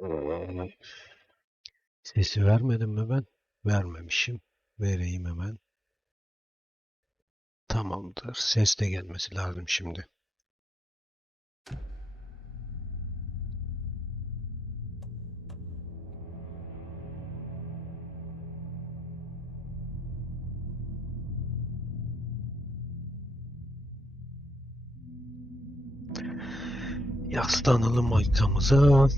Ee, Sesi vermedim mi ben? Vermemişim. Vereyim hemen. Tamamdır. Ses de gelmesi lazım şimdi. Yaslanalım arkamıza.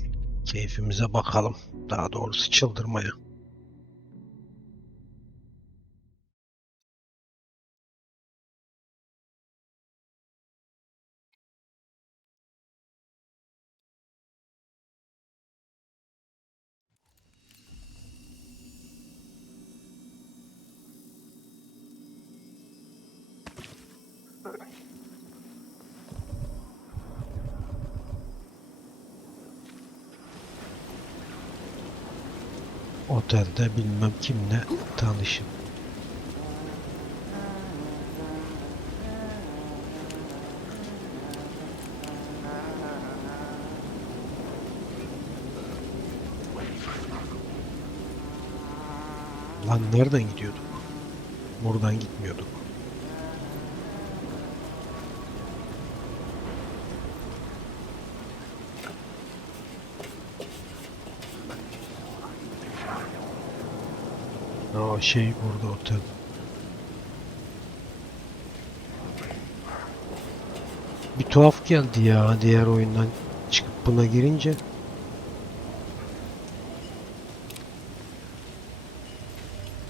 Keyfimize bakalım. Daha doğrusu çıldırmaya. Otelde bilmem kimle tanışın. Lan nereden gidiyorduk? Buradan gitmiyorduk. Aa, şey burada otel. Bir tuhaf geldi ya diğer oyundan çıkıp buna girince.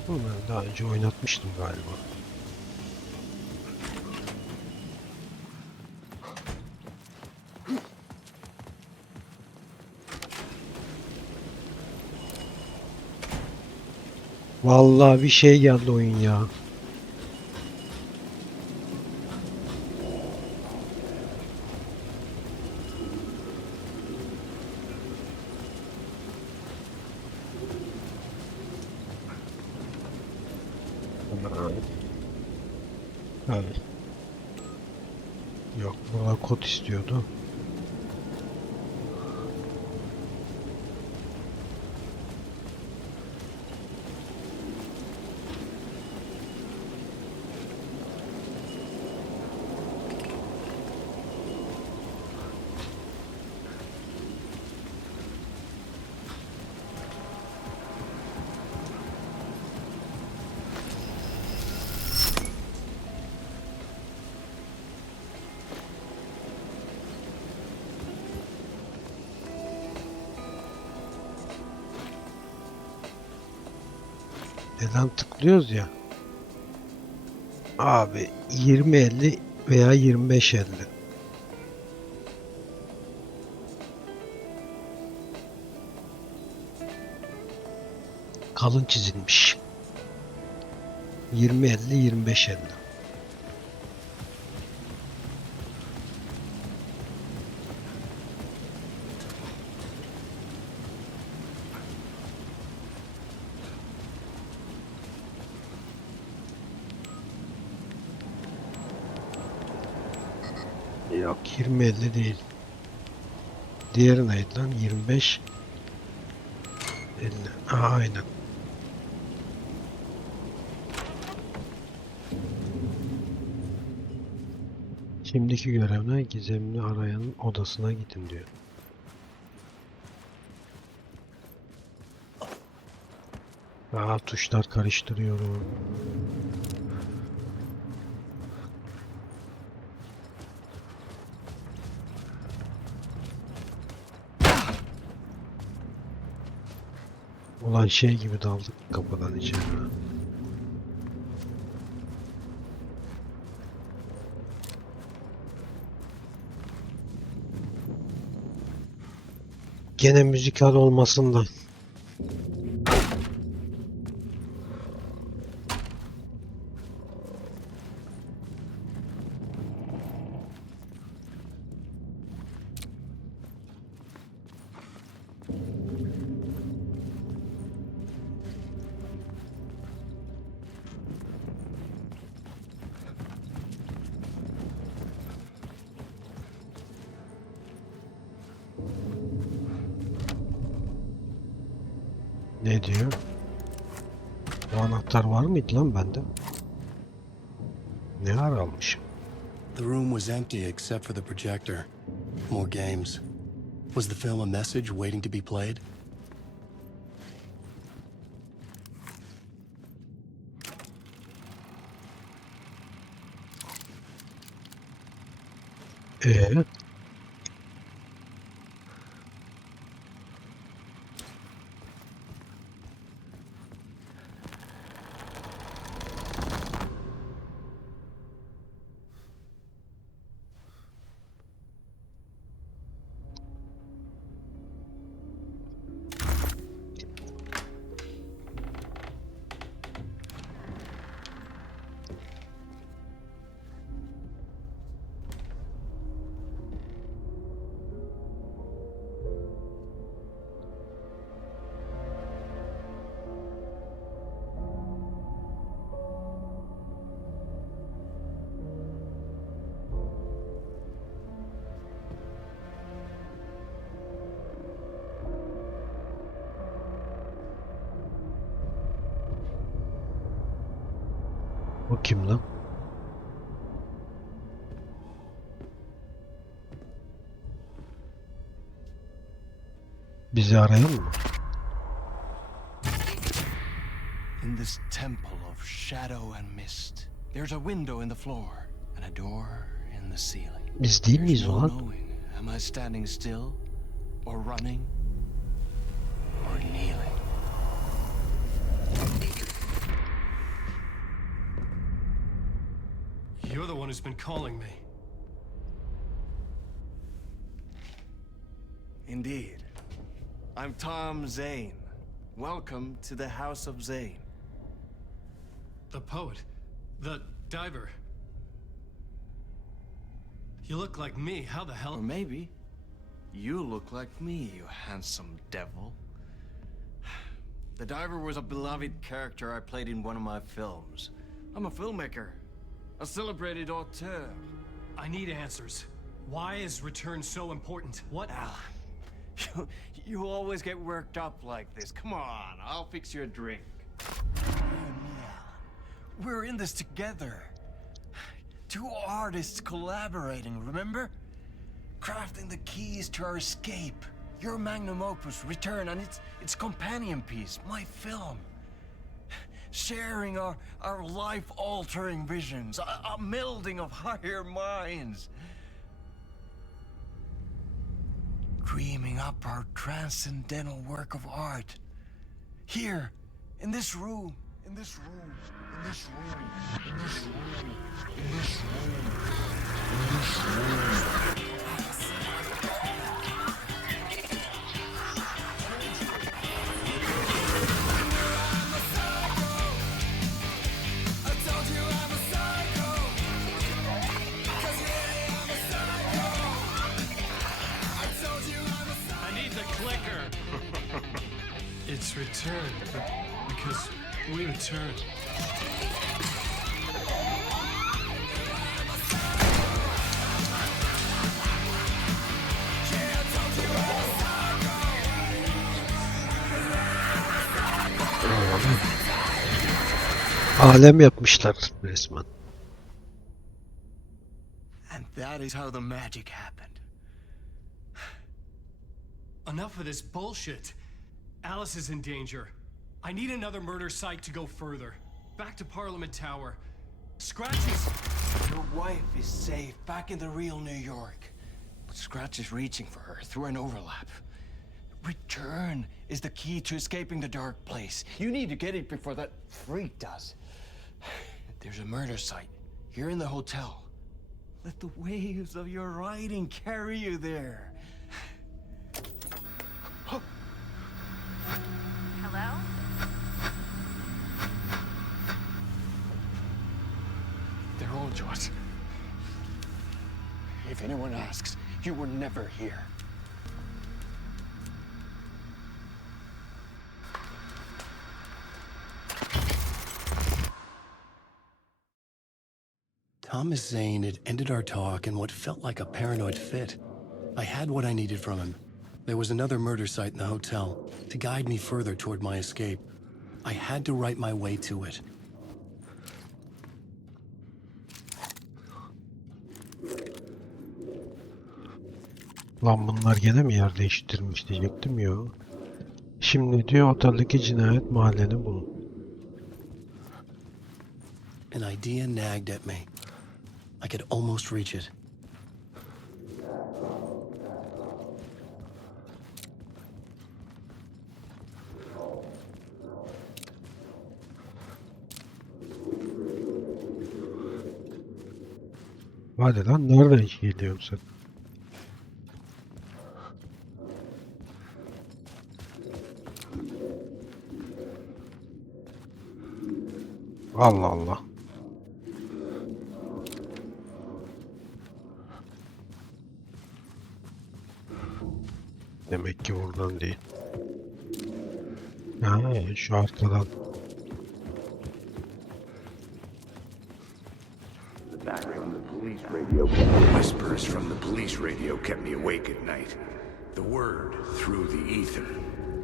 Bunu ben daha önce oynatmıştım galiba. Vallahi bir şey geldi oyun ya. Evet. Yok, burada kod istiyordu. Neden tıklıyoruz ya? Abi 20-50 veya 25-50. Kalın çizilmiş. 20-50, 25-50. Yok, 20-50 değil. Diğeri neydi lan? 25 50. Aha, aynen. Şimdiki görevler gizemli arayanın odasına gidin diyor. Aa, tuşlar karıştırıyorum. Ulan şey gibi daldık kapıdan içeri. Gene müzikal olmasın da. Ne diyor? Bu anahtar var mıydı lan bende? Ne ara almışım? The room was empty except for the projector. More games. Was the film a message waiting to be played? Ee, o kim lan? Bizi arayan mı? In this temple of shadow and mist, there's a window in the floor and a door in the ceiling. Biz değil miyiz There's o no lan? knowing, am I standing still, or running, or kneeling? You're the one who's been calling me. Indeed. I'm Tom Zane. Welcome to the House of Zane. The poet. The diver. You look like me. How the Or hell? maybe you look like me, you handsome devil. The diver was a beloved character I played in one of my films. I'm a filmmaker, a celebrated auteur. I need answers. Why is return so important? What? You always get worked up like this. Come on, I'll fix you a drink. We're in this together. Two artists collaborating, remember? Crafting the keys to our escape. Your magnum opus, Return, and its companion piece, my film. Sharing our life-altering visions, a melding of higher minds. Dreaming up our transcendental work of art. Here, in this room, in this room, in this room, in this room, in this room, in this room. It's return. Because we return. Alem yapmışlar resmen. And that is how the magic happened. Enough of this bullshit. Alice is in danger. I need another murder site to go further. Back to Parliament Tower. Scratchy's... Your wife is safe, back in the real New York. But Scratch is reaching for her through an overlap. Return is the key to escaping the dark place. You need to get it before that freak does. There's a murder site here in the hotel. Let the waves of your writing carry you there. Hello? They're all yours. If anyone asks, you were never here. Thomas Zane had ended our talk in what felt like a paranoid fit. I had what I needed from him. There was another murder site in the hotel to guide me further toward my escape. I had to write my way to it. Lan bunlar gene mi yer değiştirmiş diyecektim ya. Şimdi diyor oteldeki cinayet mahallini bulun. An idea nagged at me. I could almost reach it. Hadi lan nereden geliyorsun sen? Allah Allah. Demek ki buradan değil. Ha, şu arkadan. Whispers from the police radio kept me awake at night. The word through the ether.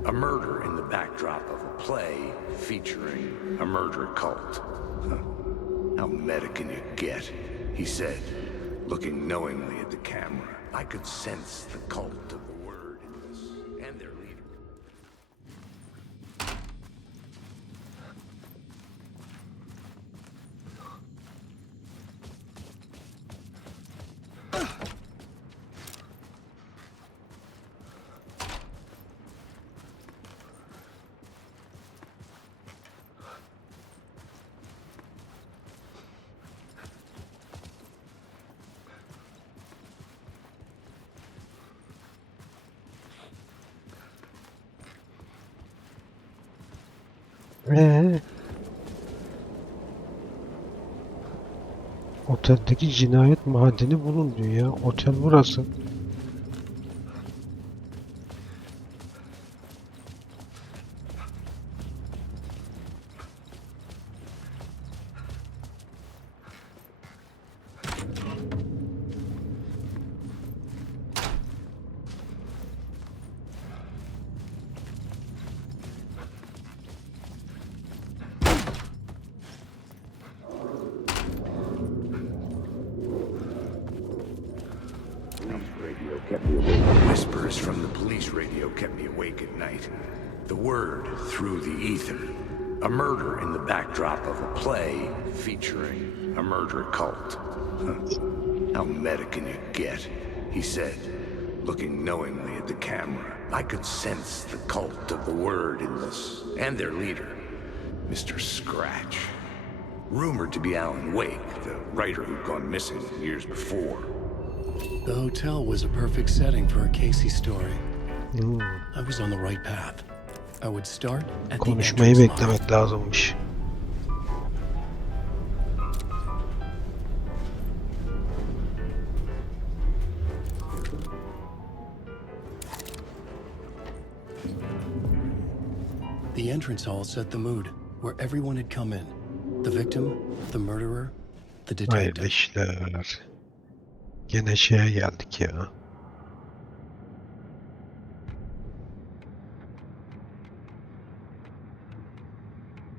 A murder in the backdrop of a play featuring a murder cult. Huh. How meta can you get? He said, looking knowingly at the camera. I could sense the cult of the word in this and their leader. Oteldeki cinayet mahallini bulun diyor ya. Otel burası. Whispers from the police radio kept me awake at night. The word through the ether. A murder in the backdrop of a play featuring a murder cult. Huh. How meta can you get? He said, looking knowingly at the camera. I could sense the cult of the word in this and their leader, Mr. Scratch. Rumored to be Alan Wake, the writer who'd gone missing years before. The hotel was a perfect setting for a Casey story. I was on the right path. I would start at the Konuşmayı entrance beklemek lazımmış. The entrance hall set the mood, where everyone had come in. The victim, the murderer, the Hayırlı detective. işler. Gene şeye geldik ya.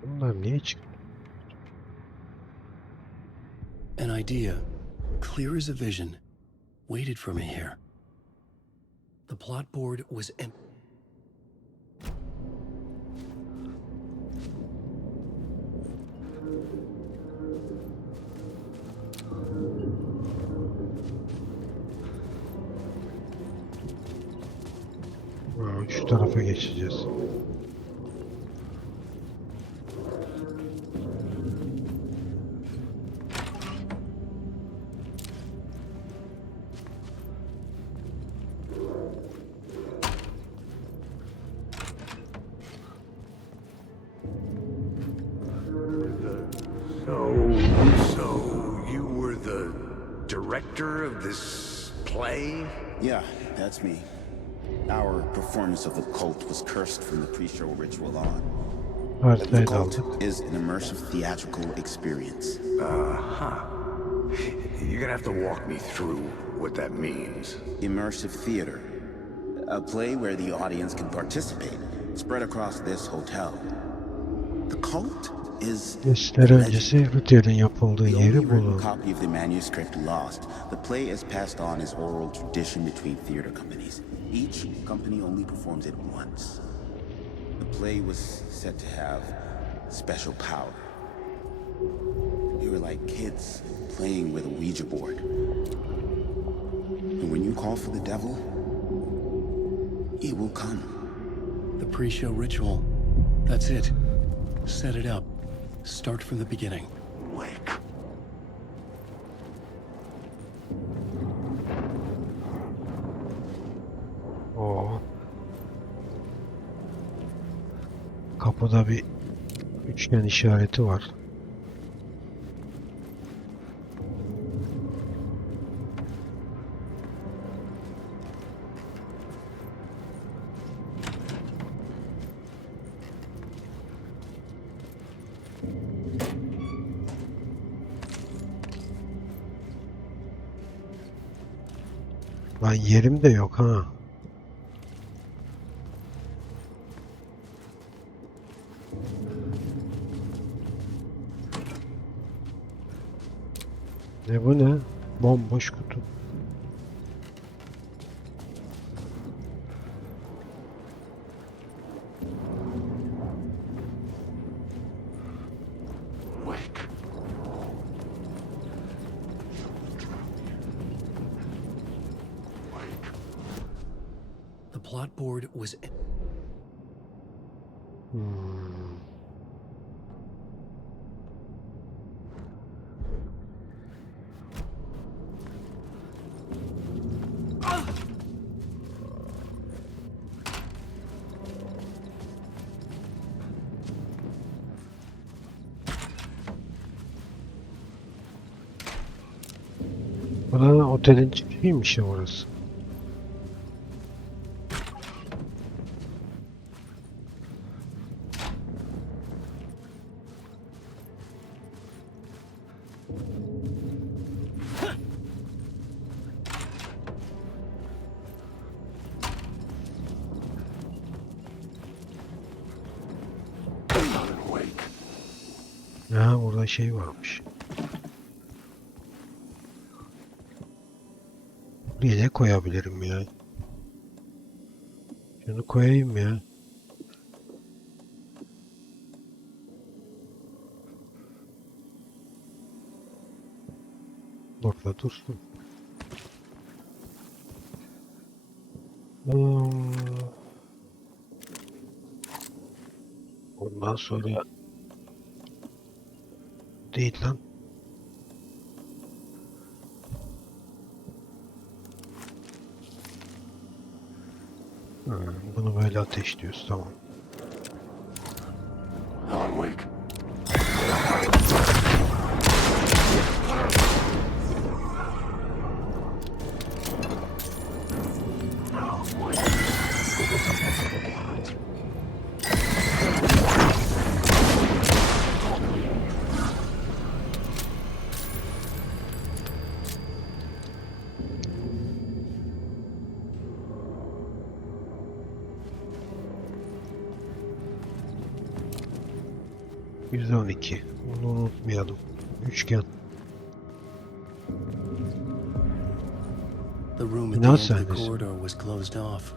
Bunlar niye çıktı? An idea, clear as a vision, waited for me here. The plot board was empty. Şu tarafa geçeceğiz. So you were the director of this play? Yeah, that's me. Our performance of the cult was cursed from the pre-show ritual on. The Haritayı da cult aldık. is an immersive theatrical experience. You're gonna have to walk me through what that means. Immersive theater. A play where the audience can participate, spread across this hotel. The cult is Gösteri öncesi ritüelin yapıldığı the only yeri written bulun. copy of the manuscript lost. The play is passed on as oral tradition between theater companies. Each company only performs it once. The play was said to have special power. We were like kids playing with a Ouija board. And when you call for the devil, he will come. The pre-show ritual. That's it. Set it up. Start from the beginning. Wake. Oo. Kapıda bir üçgen işareti var. Lan yerim de yok ha. Ne bu ne? Bomboş kutu. Wake. The plot board was... Bu da otelin çıkışıymış ya orası. Ya burada şey varmış. Buraya ne koyabilirim ya? Şunu koyayım ya. Burada dursun. Ondan sonra değil lan. Bunu böyle ateşliyoruz, tamam. Wake. %12. Bunu unutmayalım. Üçgen. The room at the end of the corridor was closed off.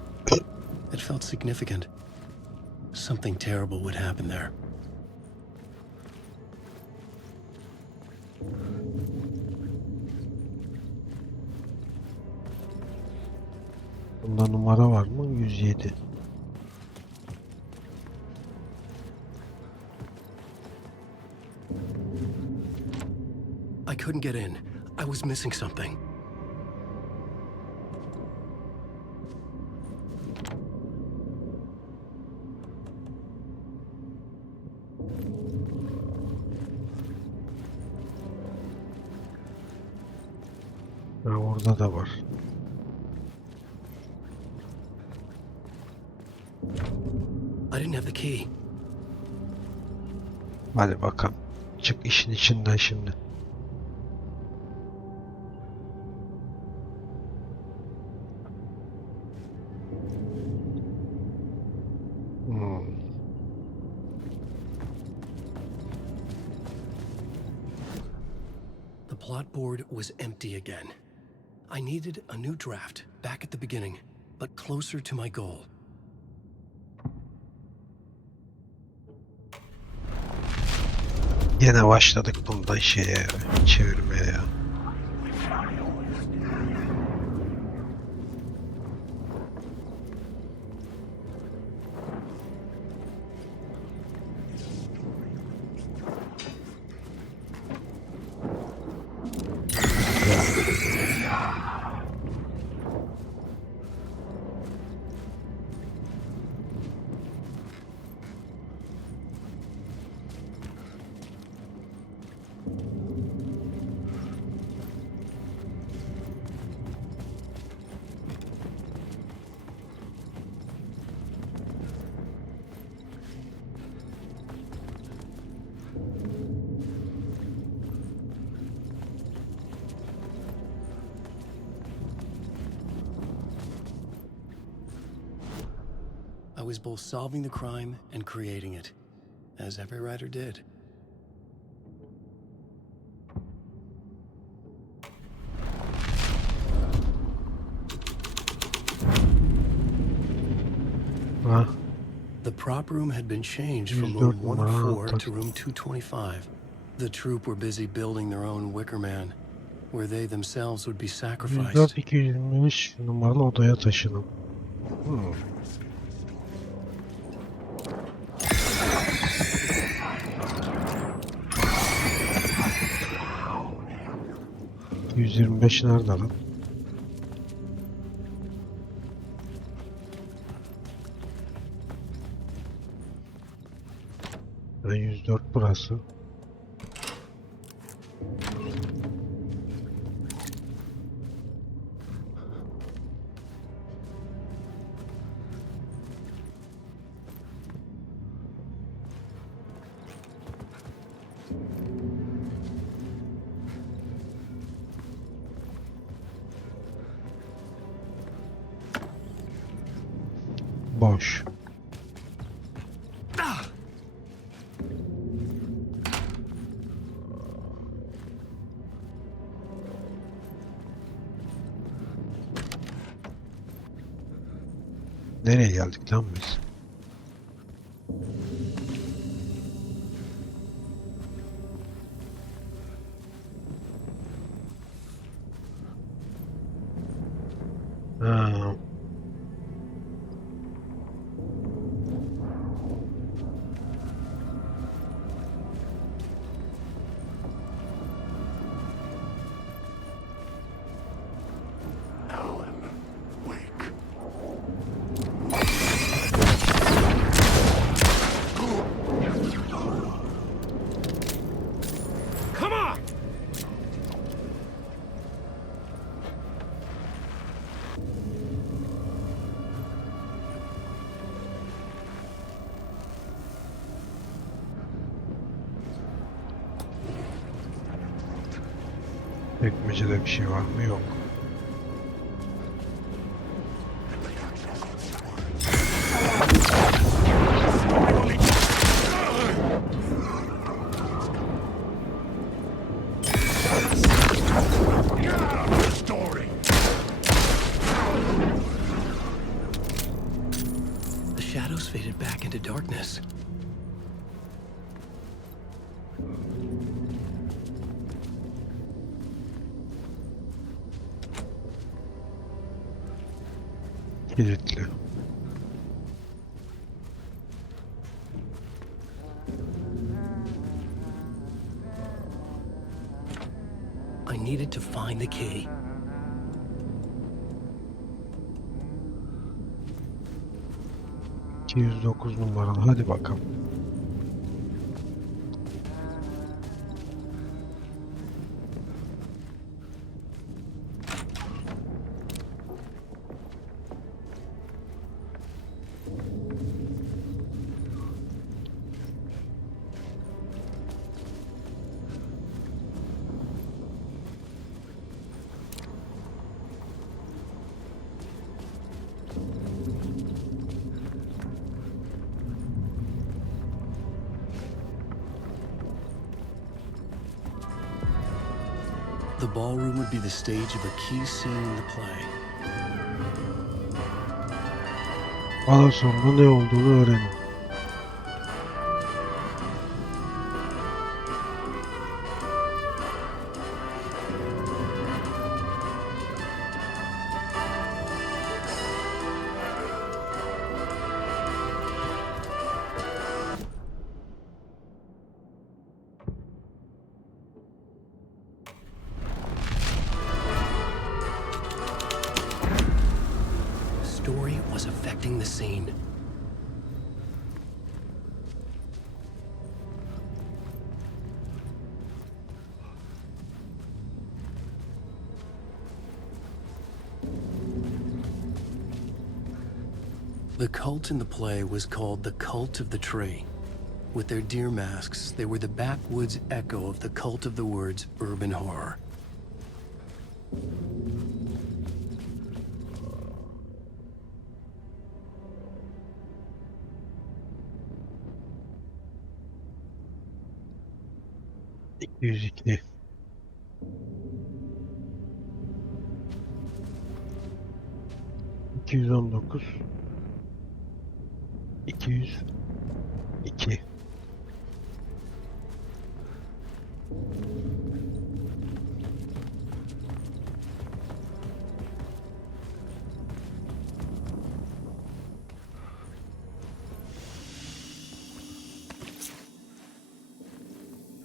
It felt significant. Something terrible would happen there. Bunda numara var mı? 107. I couldn't get in. I was missing something. Ha, orada da var. I didn't have the key. Hadi bakalım. Çık işin içinden şimdi. plot board was empty again. I needed a new draft back at the beginning, but closer to my goal. Yine başladık bunda şeye, çevirmeye ya. I was both solving the crime and creating it, as every writer did. Ha, The prop room had been changed from 104 room 104 numara to room 225. The troupe were busy building their own wicker man, where they themselves would be sacrificed. 104-225 numaralı odaya taşınım. Hmm. ...125 nerede lan? Ben 104 burası. Boş. Nereye geldik lan biz? Ha. Çekmecede bir şey var mı? Yok. The shadows faded back into darkness. Kilitli. I needed to find the key. ...209 numaralı. Hadi bakalım. The ballroom would be the stage of a key scene in the play. Daha sonra ne olduğunu öğrenin. Story was affecting the scene. The cult in the play was called the Cult of the Tree. With their deer masks, they were the backwoods echo of the cult of the word's urban horror. %202. $219. $202.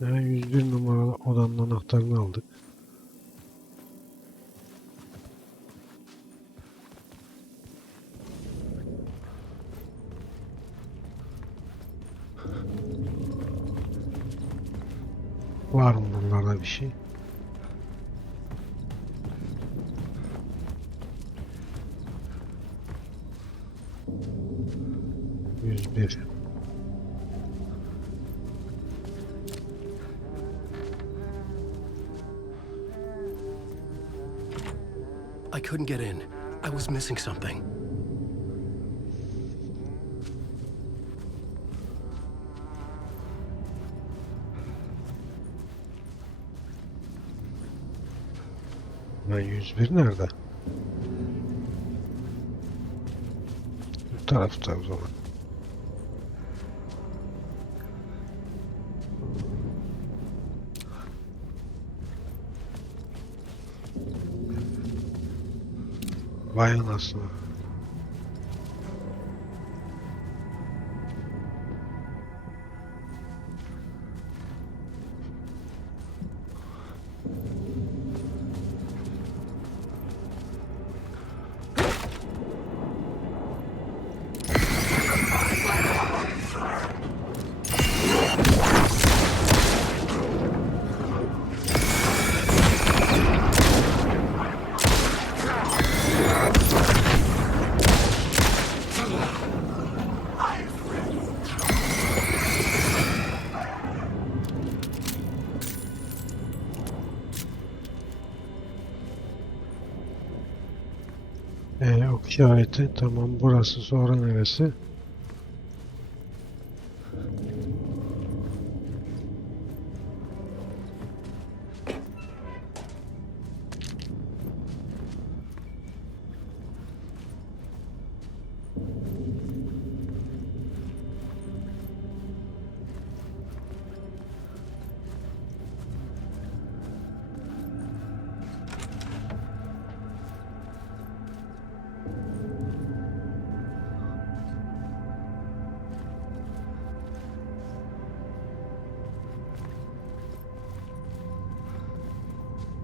Ve 101 numaralı odanın anahtarını aldık. Var mı bunlarda bir şey? %1. I couldn't get in. I was missing something. Lan 101 nerede? Bu tarafta o zaman. Vay anasını. Ok işareti. Tamam, burası. Sonra neresi?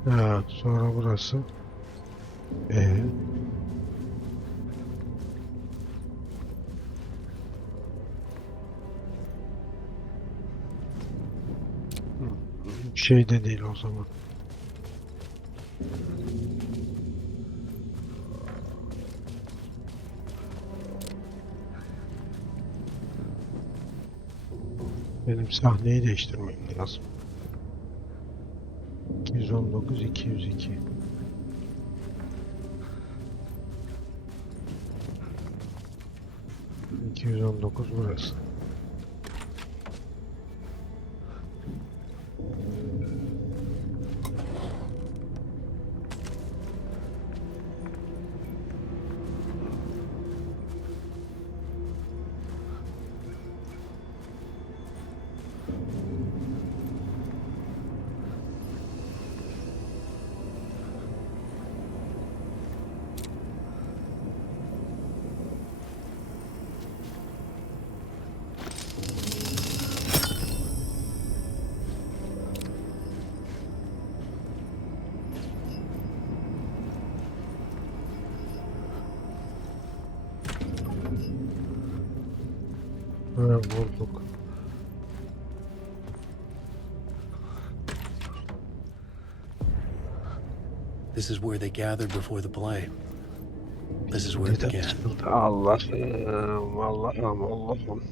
Evet, sonra burası. Şey de değil o zaman. Benim sahneyi değiştirmem lazım. 219 202. ...219 burası. Vurduk. This is where they gathered before the play. This is where it Neden began. çıkıldı? Allah'ım, Allah'ım, Allah'ım.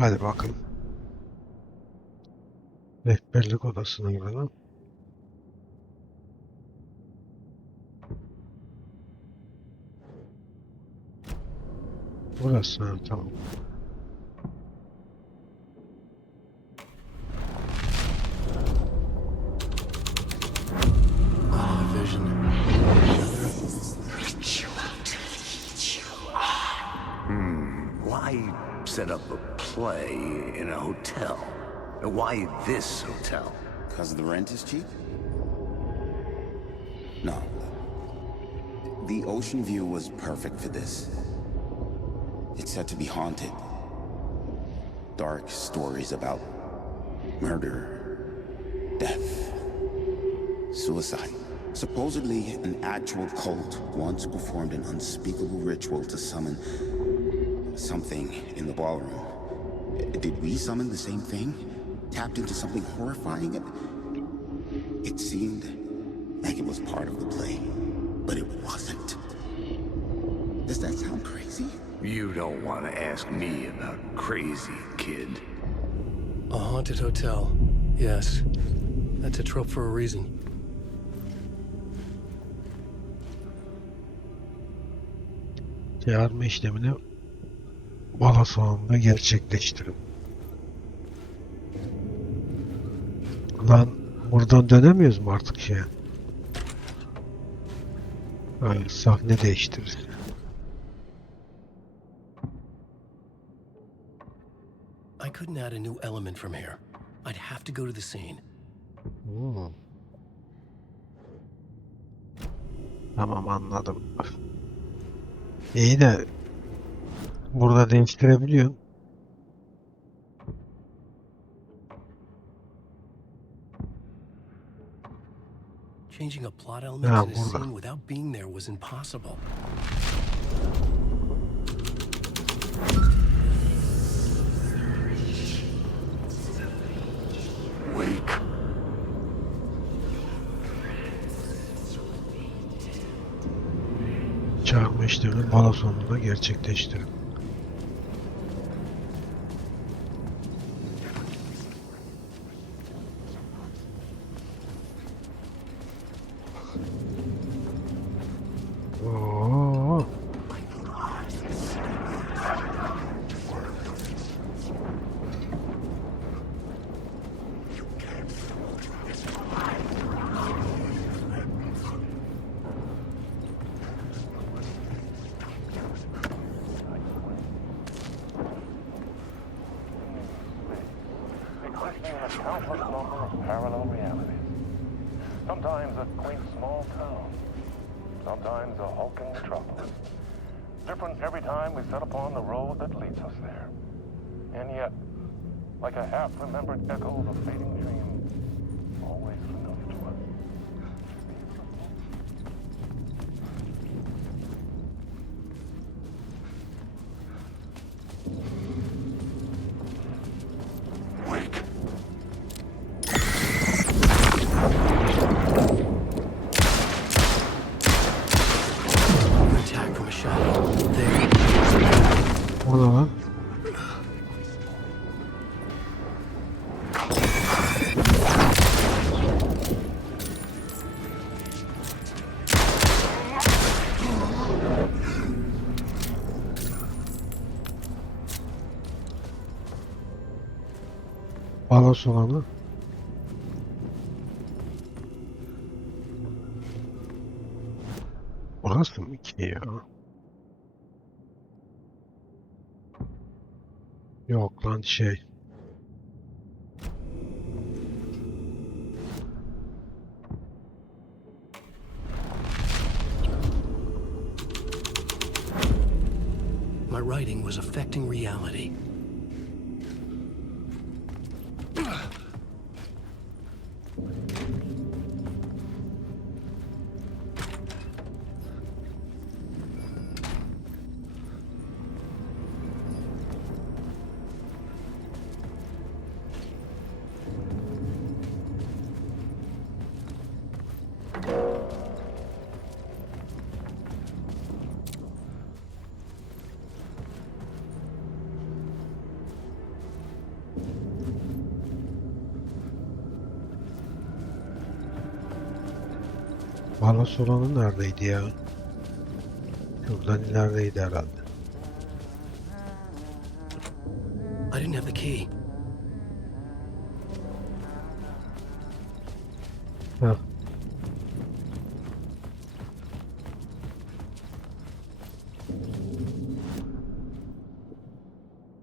Hadi bakalım. Rehberlik odasına girelim. Burası, ha, tamam. Vision. Why set up a play in a hotel? Why this hotel? Because the rent is cheap? No. The ocean view was perfect for this. It's said to be haunted. Dark stories about murder, death, suicide. Supposedly, an actual cult once performed an unspeakable ritual to summon something in the ballroom. Did we summon the same thing? Tapped into something horrifying? It seemed like it was part of the play, but it wasn't. Does that sound crazy? You don't want to ask me about crazy, kid. A haunted hotel. Yes. That's a trope for a reason. Çağırma işlemini balo salonunda gerçekleştirin. Lan buradan dönemiyoruz mu artık şeye? Hayır, sahne değiştirir. I couldn't add a new element from here. I'd have to go to the scene. Tamam, anladım. İyi de burada değiştirebiliyorsun. Changing a plot element Yeah, in a burada. scene without being there was impossible. Wake. Çağırma işlemini balo salonunda gerçekleştirin. Oo. Existing in a countless number of parallel realities. Sometimes a quaint small town, sometimes a hulking metropolis. Different every time we set upon the road that leads us there. And yet, like a half-remembered echo of a fading dream, always familiar to us. Wake. Attack from a shadow. There. O da lan. Balo salonu. Burası mı ki ya? Yok lan şey. my writing was affecting reality. Balas olanı neredeydi ya? Şuradan ilerideydi herhalde. I didn't have the key. Heh.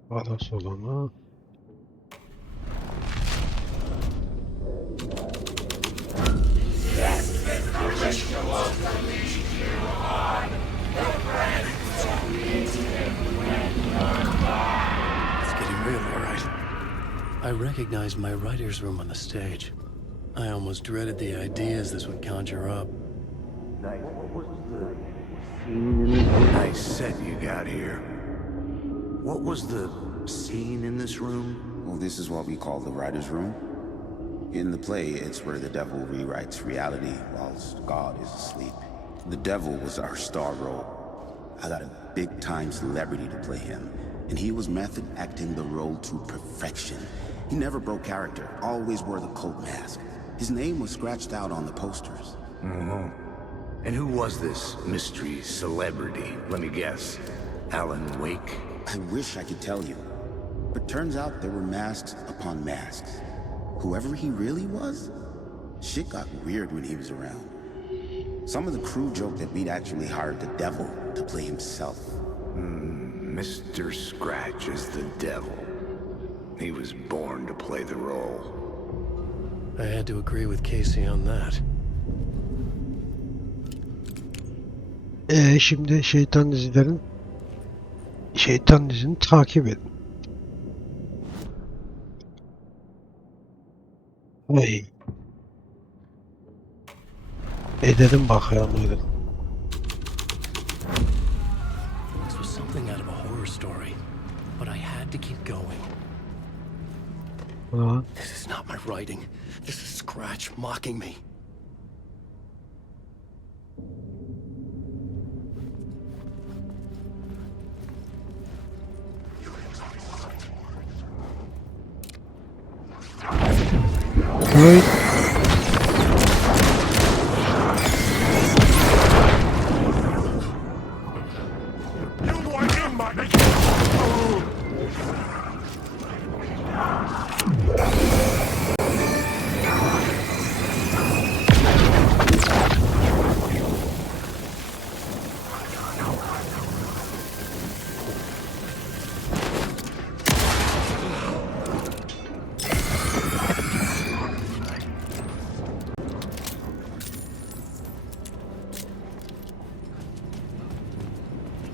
Balas olanı. It's getting real, all right. I recognized my writer's room on the stage. I almost dreaded the ideas this would conjure up. Nice set you got here. What was the scene in this room? Well, this is what we call the writer's room. In the play, it's where the devil rewrites reality whilst God is asleep. The devil was our star role. I got a big-time celebrity to play him, and he was method acting the role to perfection. He never broke character, always wore the cult mask. His name was scratched out on the posters. Mm-hmm. And who was this mystery celebrity? Let me guess. Alan Wake? I wish I could tell you, but turns out there were masks upon masks. Whoever he really was, shit got weird when he was around. Some of the crew joked that we'd actually hired the devil to play himself. Mr. Scratch is the devil. He was born to play the role. I had to agree with Casey on that. Şimdi şeytan dizini takip edin. Ay. Edelim bakalım edelim. This was something out of a horror story, but I had to keep going. Ulan. This is not my writing. This is Scratch mocking me. Hey.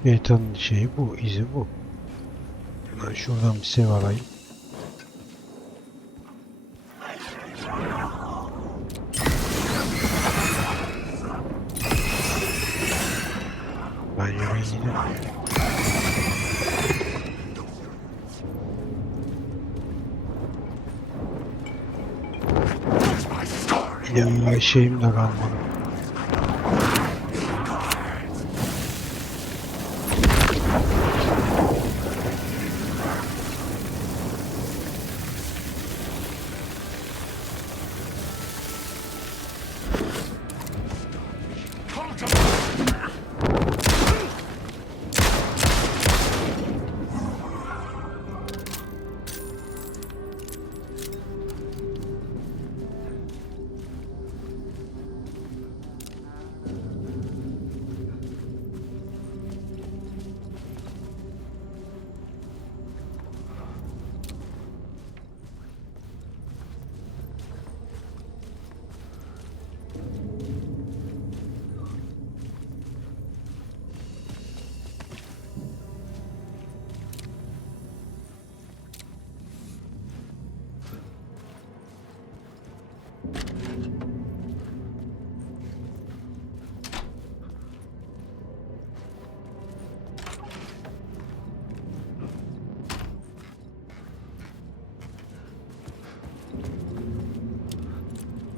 Şeytanın şeyi bu, izi bu. Hemen şuradan bir sev arayayım. Ben yürüyeyim yine. Ya şeyim de kalmadı.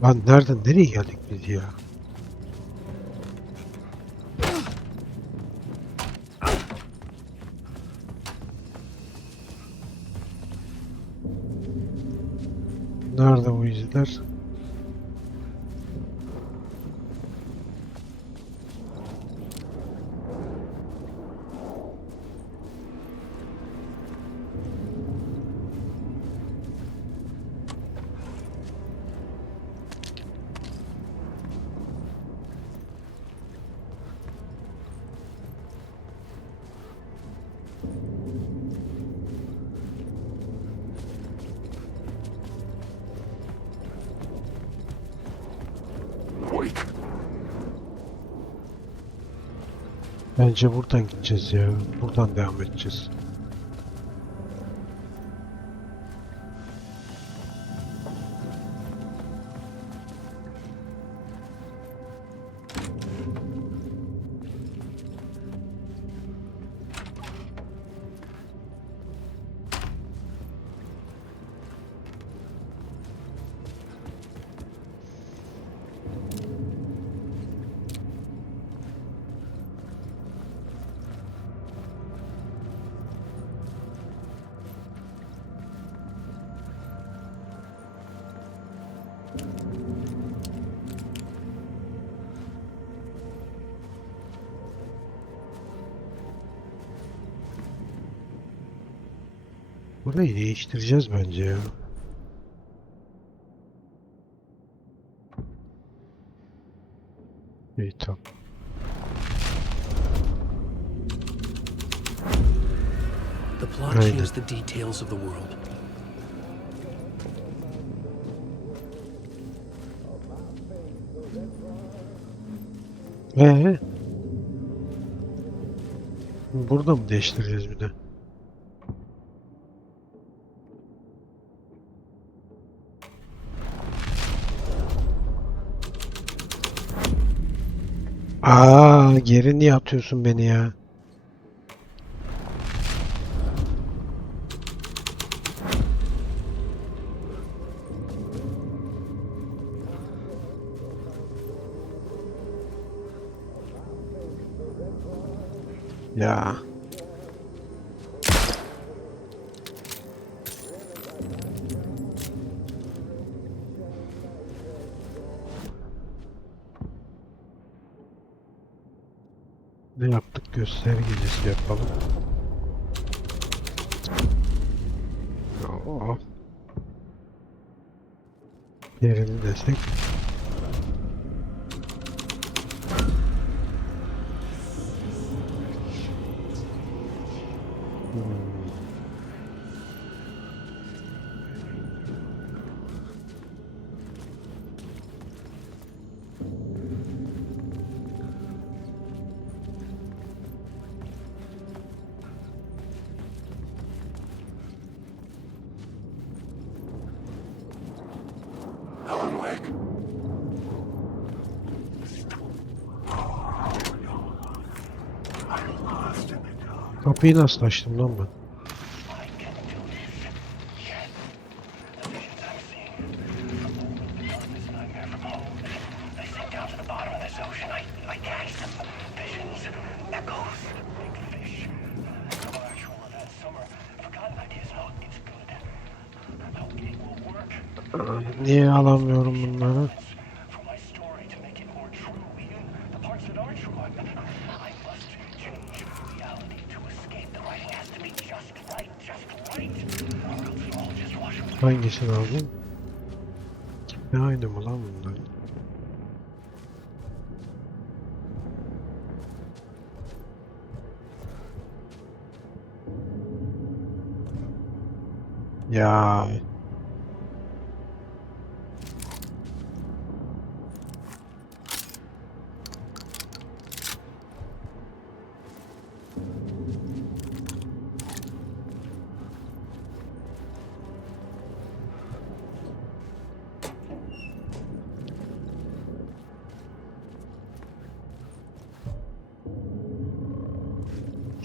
Lan nereden nereye geldik biz ya? Nerede bu izler? Wait. Bence buradan gideceğiz ya. Buradan devam edeceğiz. Burayı değiştireceğiz bence ya. İyi tamam. The plot Aynen. shows the details of the world. Burada mı değiştireceğiz bir de? Geri niye atıyorsun beni ya? Ya. Ne yaptık? Gösteri gecesi yapalım. Oo. Yerini destek. Kapıyı nasıl açtım lan ben? Niye alamıyorum bunları? Hangisini aldın? Ne aynı mı lan bunlar? Ya.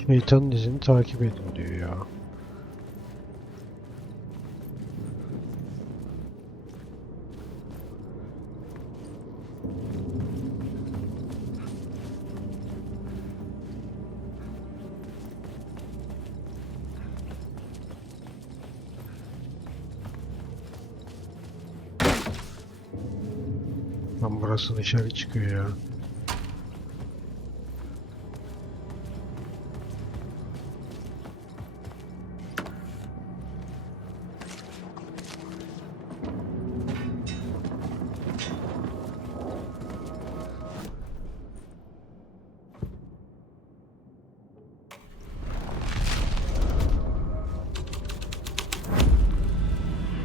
Şeytanın izini takip edin diyor ya. Lan burası dışarı çıkıyor ya.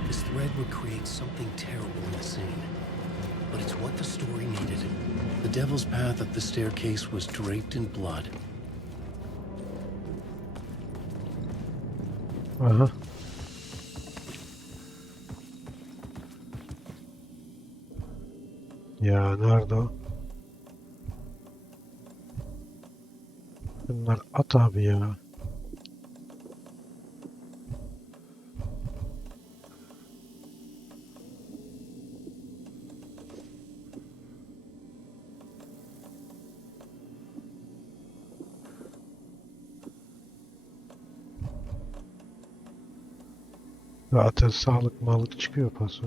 This thread would create something terrible in the scene. But it's what the story needed. The devil's path up the staircase was draped in blood. Aha. Ya nerede o? Bunlar at abi ya. Zaten sağlık malık çıkıyor paso.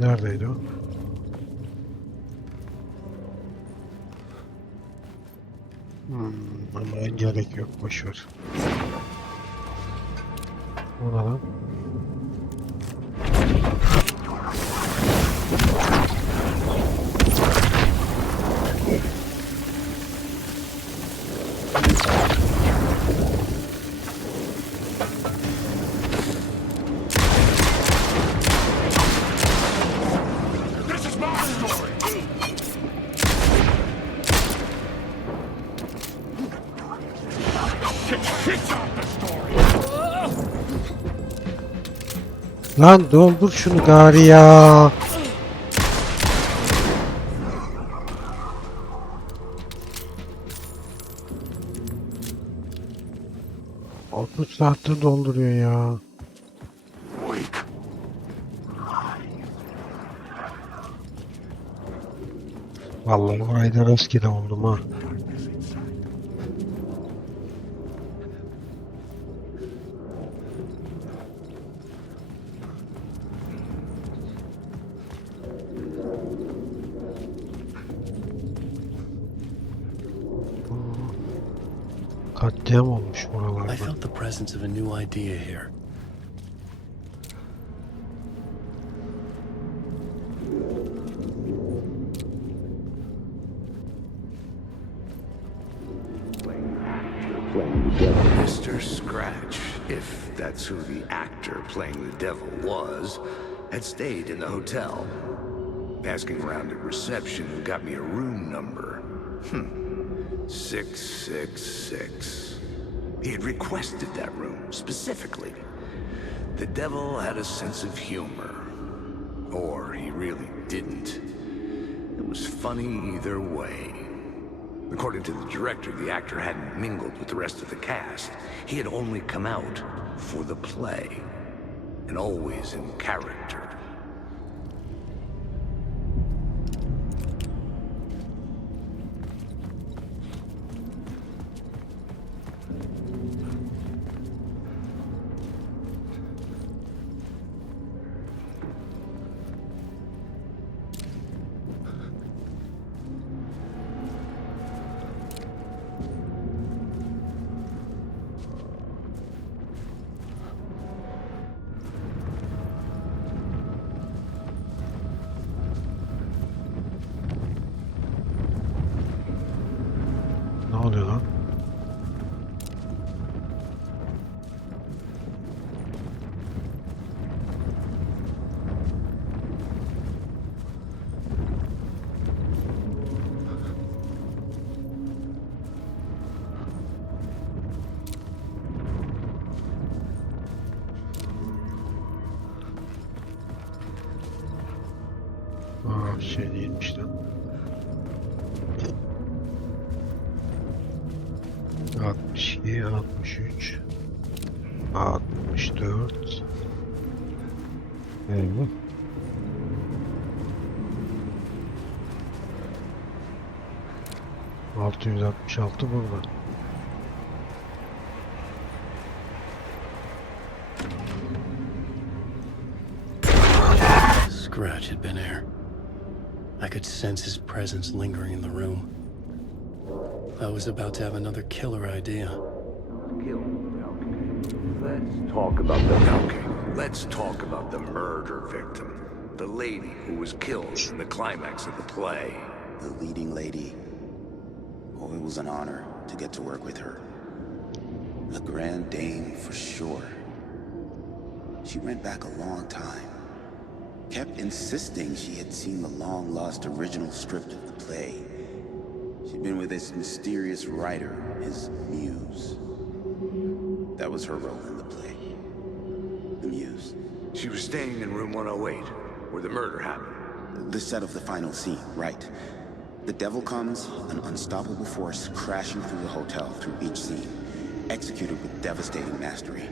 Neredeydi o? Ama gerek yok, boşver. O ne lan? This is my story! It's not the story! Lan doldur şunu gari ya. Otuz saatte dolduruyor ya. Vallahi orayı da rastgele oldum ha. Katliam olmuş I buralarda. felt the presence of a new idea here. Mr. Scratch, if that's who the actor playing the devil was, had stayed in the hotel. Asking around at reception got me a room number. 666. He had requested that room, specifically. The devil had a sense of humor. Or he really didn't. It was funny either way. According to the director, the actor hadn't mingled with the rest of the cast. He had only come out for the play, and always in character. Ne oluyor lan? Aa, şey değilmiş lan. 62, 63, 64. Evet. 666 burada. Scratch had been there. I could sense his presence lingering in the room. I was about to have another killer idea. Let's talk about the murder victim. The lady who was killed in the climax of the play. The leading lady. Oh, it was an honor to get to work with her. A grand dame for sure. She went back a long time. Kept insisting she had seen the long-lost original script of the play. She'd been with this mysterious writer, his muse. That was her role in the play. The muse. She was staying in room 108, where the murder happened. The set of the final scene, right. The devil comes, an unstoppable force crashing through the hotel through each scene, executed with devastating mastery,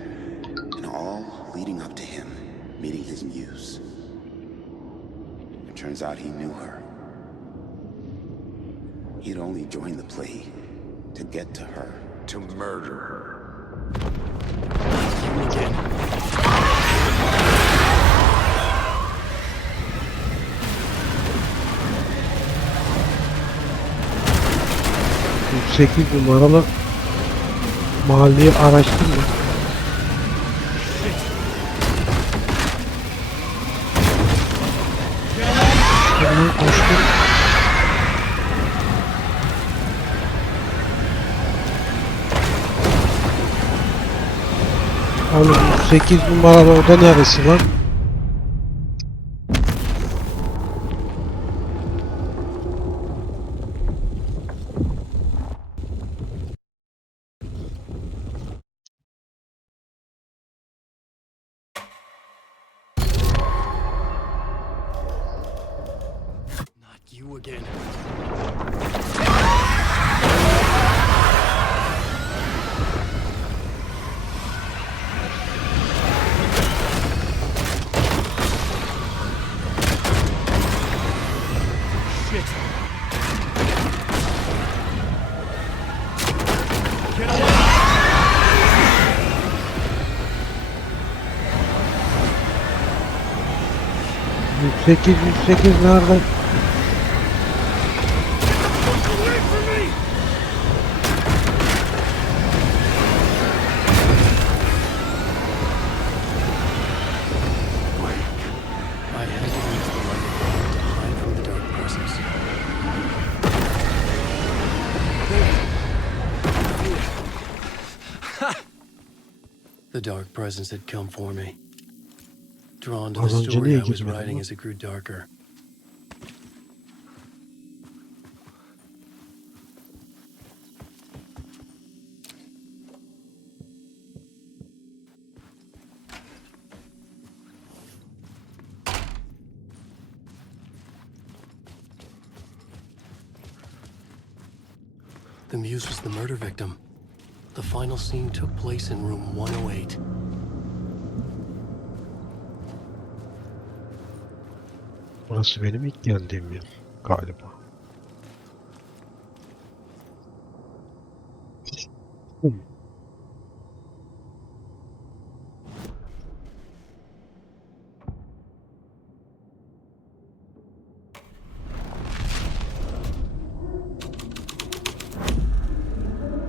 and all leading up to him meeting his muse. It turns out he knew her. He'd only joined the play to get to her. To murder her. Again. 8 numaralı mahalleyi araştırma. Hemen koştum. Oğlum 8 numaralı oda neresi lan? Not you again. Shit. Get away. 108 nerede? I had to use the light to hide from the dark presence. The dark presence had come for me. Drawn to the Az önce story niye I was girmedin writing lan? as it grew darker. The muse was the murder victim. The final scene took place in room 108. Burası benim ilk geldiğim yer galiba.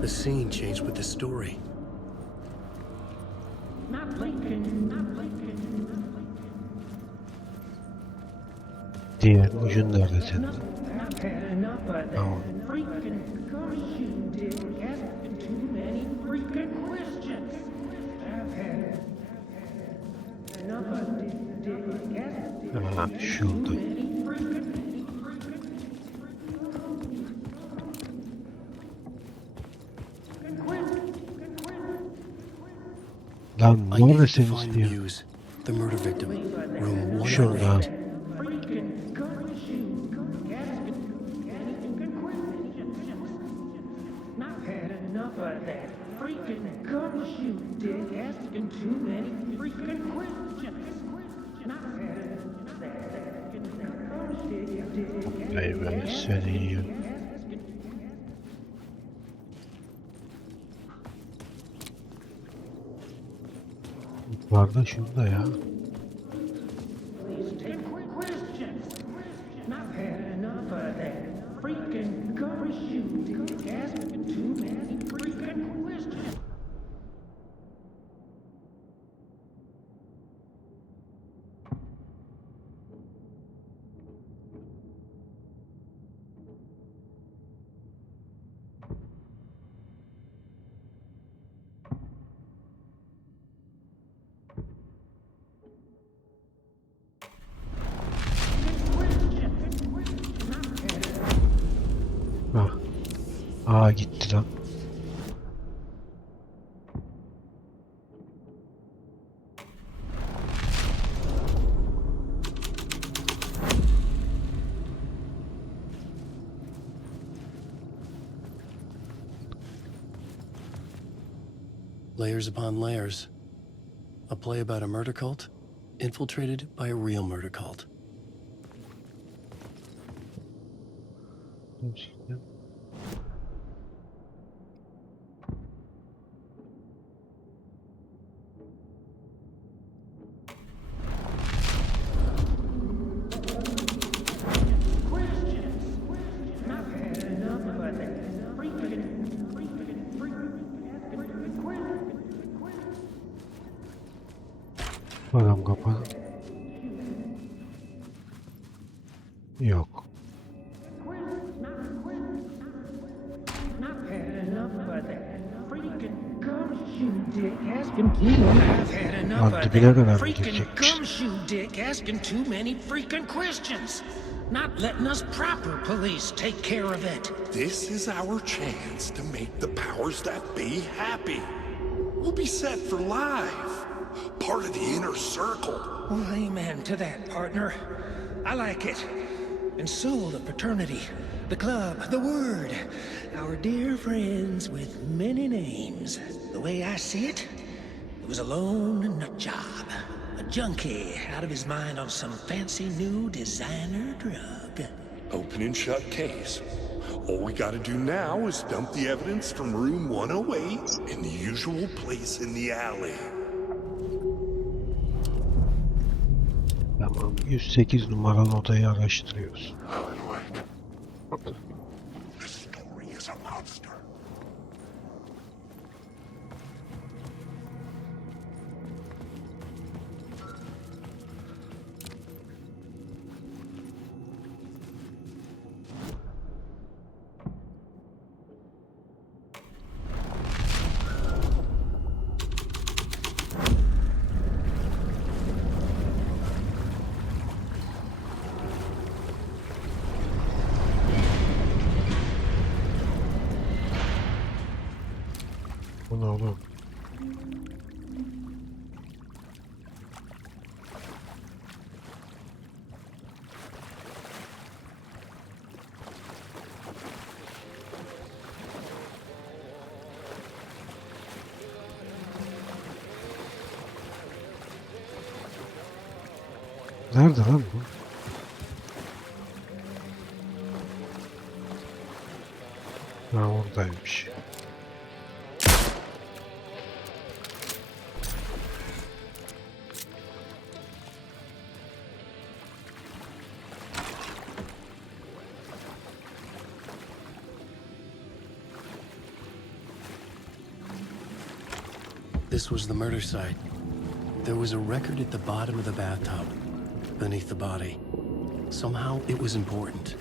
The scene changed with the story. Diğer ucun nerede senin? Tamam. Ha, şurada. Lan I needed to neredesiniz find diyor. the muse, the murder victim. Room Şurada. 108. Vay be seni yiyor. Yamalar da şurada ya. Hah. Aa gitti lan. Layers upon layers. A play about a murder cult infiltrated by a real murder cult. Adam kapalı. Yok. Lan dibine kadar mı girecekmiş? Asking too many freaking questions. Not letting us proper police take care of it. This is our chance to make the powers that be happy. We'll be set for life. Part of the inner circle. Well, amen to that, partner. I like it. And so the fraternity, the club, the word, our dear friends with many names. The way I see it, it was a lone nut job. A junkie out of his mind on some fancy new designer drug. Open and shut case. All we gotta do now is dump the evidence from room 108 in the usual place in the alley. Tamam. 108 numaralı odayı araştırıyoruz. This story is a monster. Bu ne oğlum? Nerede lan bu? Ha oradaymış. This was the murder site. There was a record at the bottom of the bathtub, beneath the body. Somehow it was important.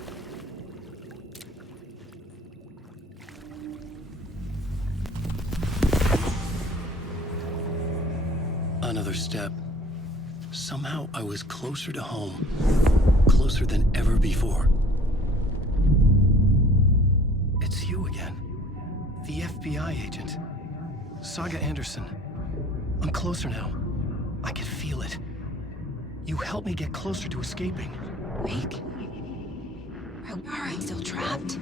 Another step. Somehow I was closer to home. Closer than ever before. It's you again. The FBI agent. Saga Anderson. I'm closer now. I can feel it. You helped me get closer to escaping. Wake? Are we still trapped?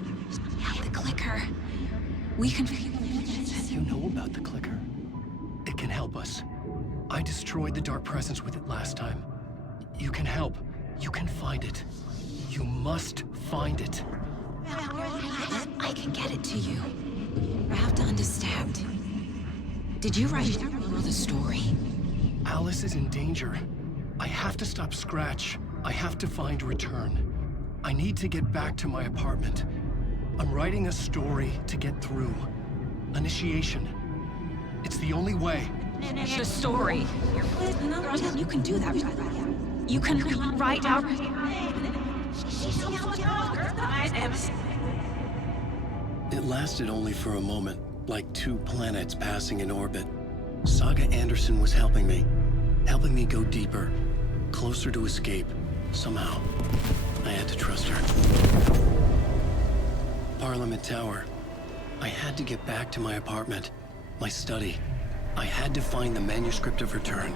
Yeah, the clicker. We can... You know about the clicker? It can help us. I destroyed the dark presence with it last time. You can help. You can find it. You must find it. I can get it to you. You have to understand. Did you write the story? Alice is in danger. I have to stop Scratch. I have to find Return. I need to get back to my apartment. I'm writing a story to get through. Initiation. It's the only way. Finish the story. You can do that. You can write out. It lasted only for a moment, like two planets passing in orbit. Saga Anderson was helping me go deeper, closer to escape. Somehow, I had to trust her. Parliament Tower. I had to get back to my apartment, my study. I had to find the manuscript of Return.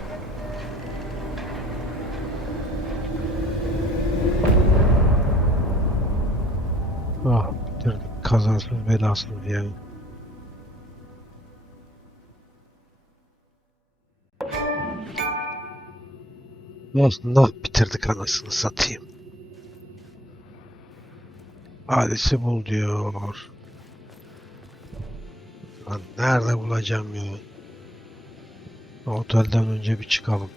Ah, bitirdik. Kazasız belasız yani. Nah bitirdik anasını satayım. Adresi bul diyor. Lan nerede bulacağım ya? Otelden önce bir çıkalım.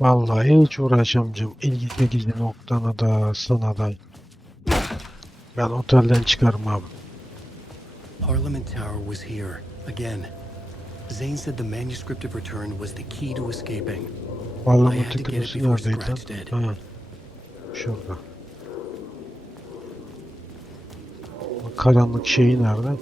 Vallahi hiç uğraşamayacağım. İlgi çekici noktana da sana da. Ben otelden çıkarım abi. Parliament Tower was here, again. Zane said the manuscript of Return was the key to escaping. Parlamento kılısı neredeydi lan? Ha. Şurada. O karanlık şeyi nerede?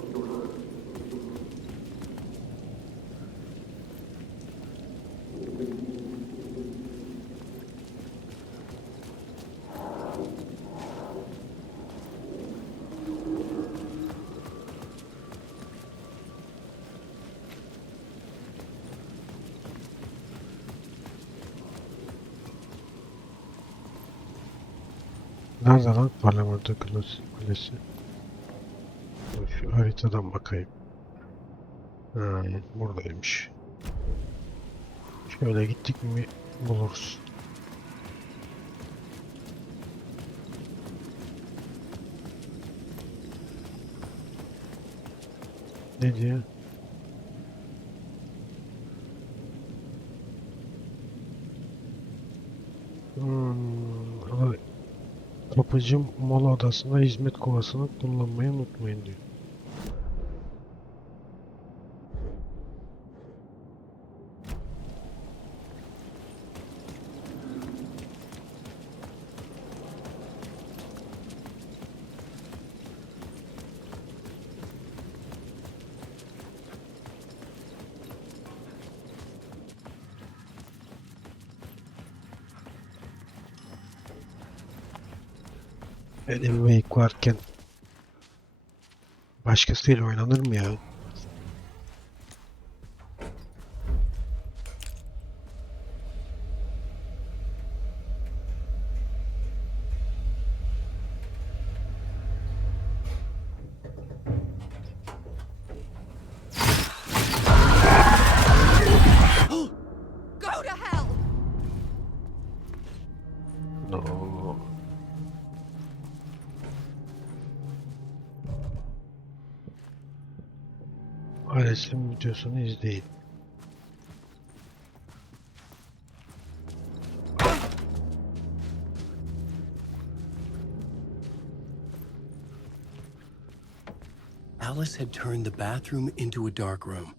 Nerede lan parlamento kulesi? Şu haritadan bakayım. Ha, buradaymış. Şöyle gittik mi buluruz. Ne diyor? Kapıcı mola odasında hizmet kovasını kullanmayı unutmayın diyor. Benim Wake varken başkasıyla oynanır mı ya? Go to hell! No. Resim videosunu izleyin. Alice had turned the bathroom into a dark room.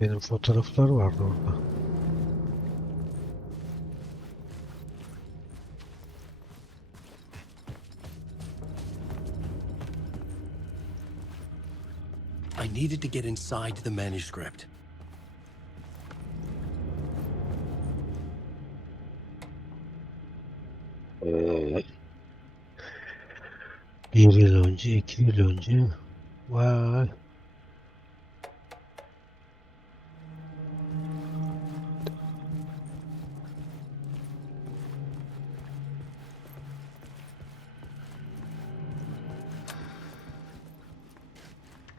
Benim fotoğraflar vardı orada. needed to get inside the manuscript. Bir yıl önce, 2 yıl önce. Vay.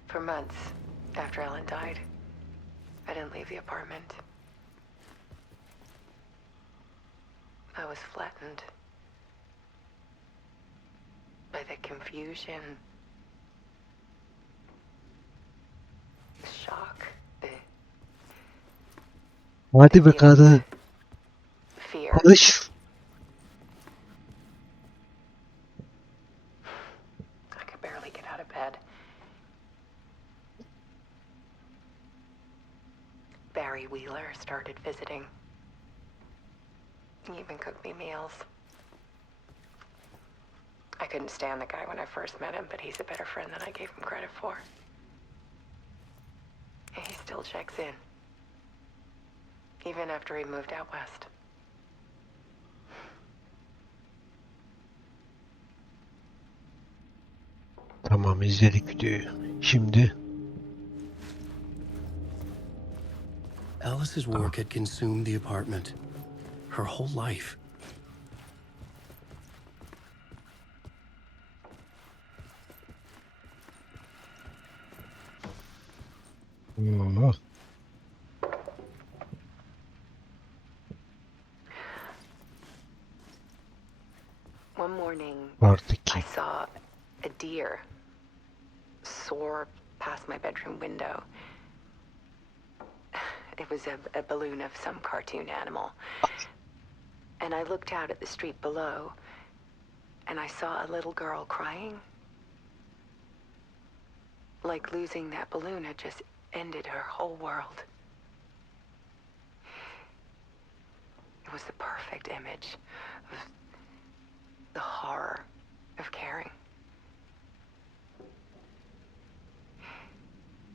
For months after Ellen died, I didn't leave the apartment. I was flattened by the confusion, the shock, the Hadi be kadın. fear. Konuş. I could barely get out of bed. Barry Wheeler started visiting. He even cooked me meals. I couldn't stand the guy when I first met him, but he's a better friend than I gave him credit for. And he still checks in. Even after he moved out west. Tamam, izledik videoyu. Şimdi Alice's work had consumed the apartment. Her whole life. oh, One morning, artık I saw a deer soar past my bedroom window. It was a balloon of some cartoon animal. And I looked out at the street below, and I saw a little girl crying. Like losing that balloon had just ended her whole world. It was the perfect image of the horror of caring.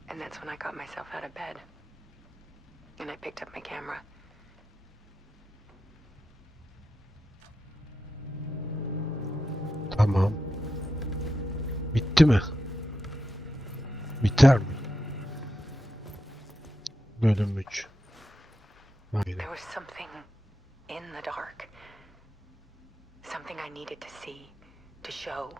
And that's when I got myself out of bed. And I picked up my camera. tamam. Bitti mi? Biter mi? Bölüm 3. Aynen. There was something in the dark. Something I needed to see, to show.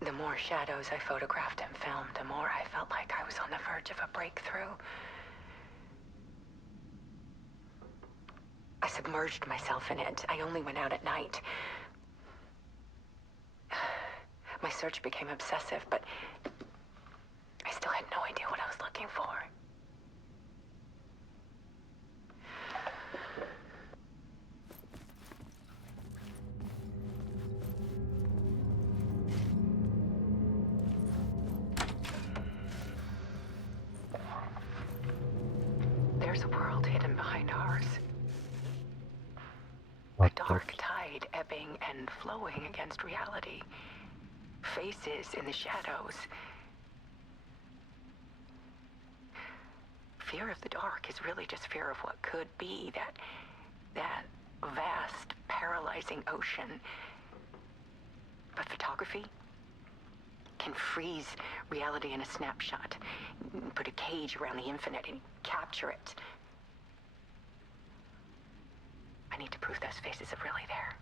The more shadows I photographed and filmed, the more I felt like I was on the verge of a breakthrough. I submerged myself in it. I only went out at night. My search became obsessive, but I still had no idea what I was looking for. There's a world hidden behind ours. A dark tide ebbing and flowing against reality. Faces in the shadows. Fear of the dark is really just fear of what could be, that vast, paralyzing ocean. But photography can freeze reality in a snapshot, put a cage around the infinite and capture it. I need to prove those faces are really there.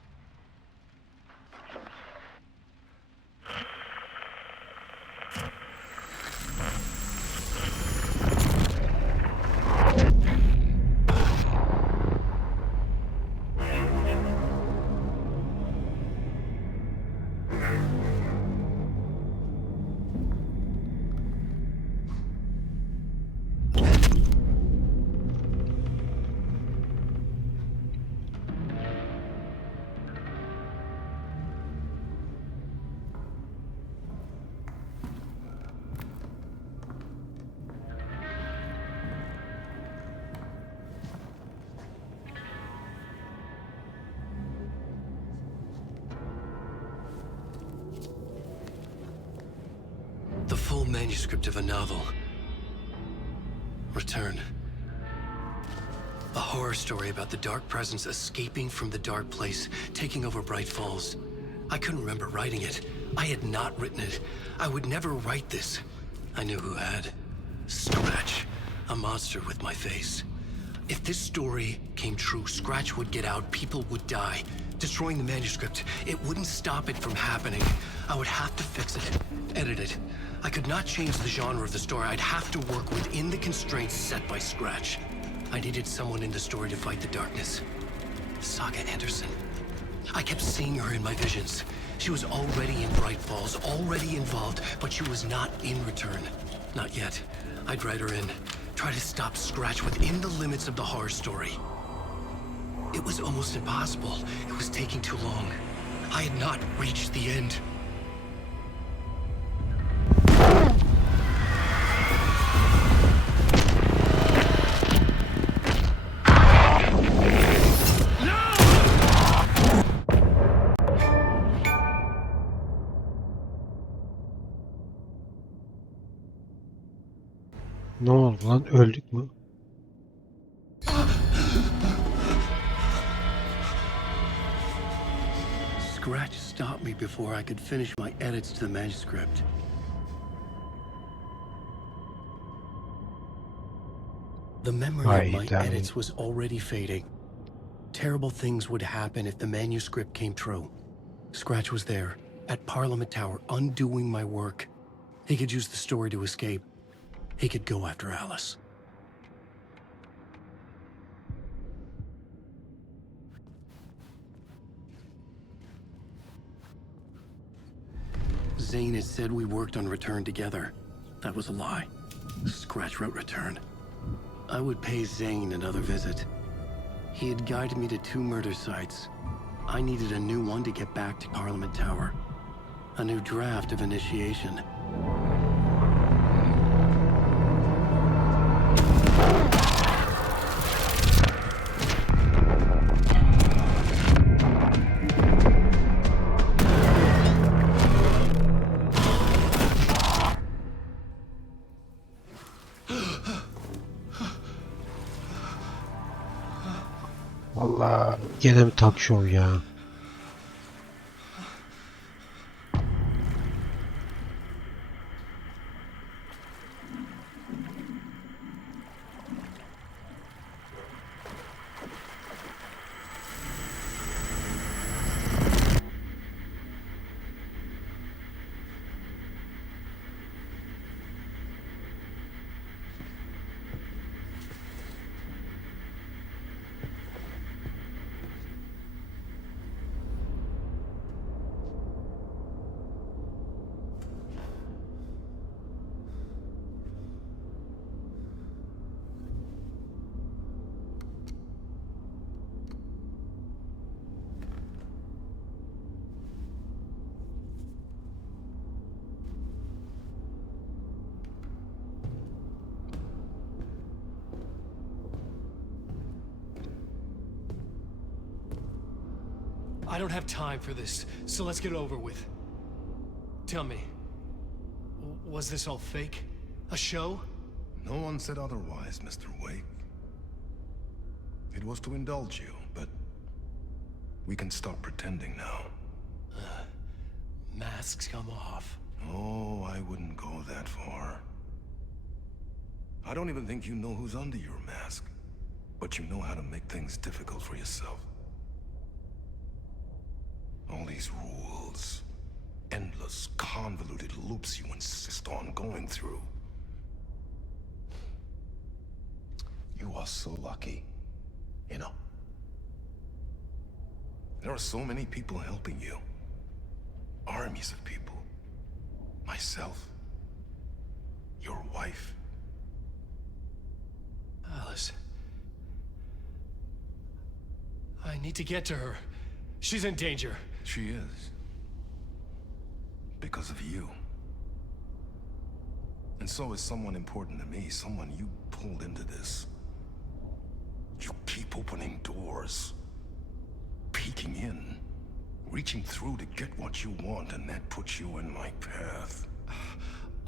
manuscript of a novel. Return. A horror story about the dark presence escaping from the dark place, taking over Bright Falls. I couldn't remember writing it. I had not written it. I would never write this. I knew who had. Scratch. A monster with my face. If this story came true, Scratch would get out, people would die. Destroying the manuscript, it wouldn't stop it from happening. I would have to fix it, edit it. I could not change the genre of the story. I'd have to work within the constraints set by Scratch. I needed someone in the story to fight the darkness. Saga Anderson. I kept seeing her in my visions. She was already in Bright Falls, already involved, but she was not in Return. Not yet. I'd write her in. Try to stop Scratch within the limits of the horror story. It was almost impossible. It was taking too long. I had not reached the end. Ne oldu lan? Öldük mü? Scratch stopped me before I could finish my edits to the manuscript. The memory of my edits was already fading. Terrible things would happen if the manuscript came true. Scratch was there, at Parliament Tower, undoing my work. He could use the story to escape. He could go after Alice. Zane had said we worked on Return together. That was a lie. Scratch wrote Return. I would pay Zane another visit. He had guided me to 2 murder sites. I needed a new one to get back to Parliament Tower. A new draft of initiation. Vallahi gene mi talk show ya? I don't have time for this, so let's get it over with. Tell me, was this all fake? A show? No one said otherwise, Mr. Wake. It was to indulge you, but we can stop pretending now. Masks come off. Oh, I wouldn't go that far. I don't even think you know who's under your mask, but you know how to make things difficult for yourself. All these rules, endless, convoluted loops you insist on going through. You are so lucky, you know. There are so many people helping you. Armies of people. Myself. Your wife. Alice. I need to get to her. She's in danger. She is. Because of you. And so is someone important to me, someone you pulled into this. You keep opening doors, peeking in, reaching through to get what you want, and that puts you in my path.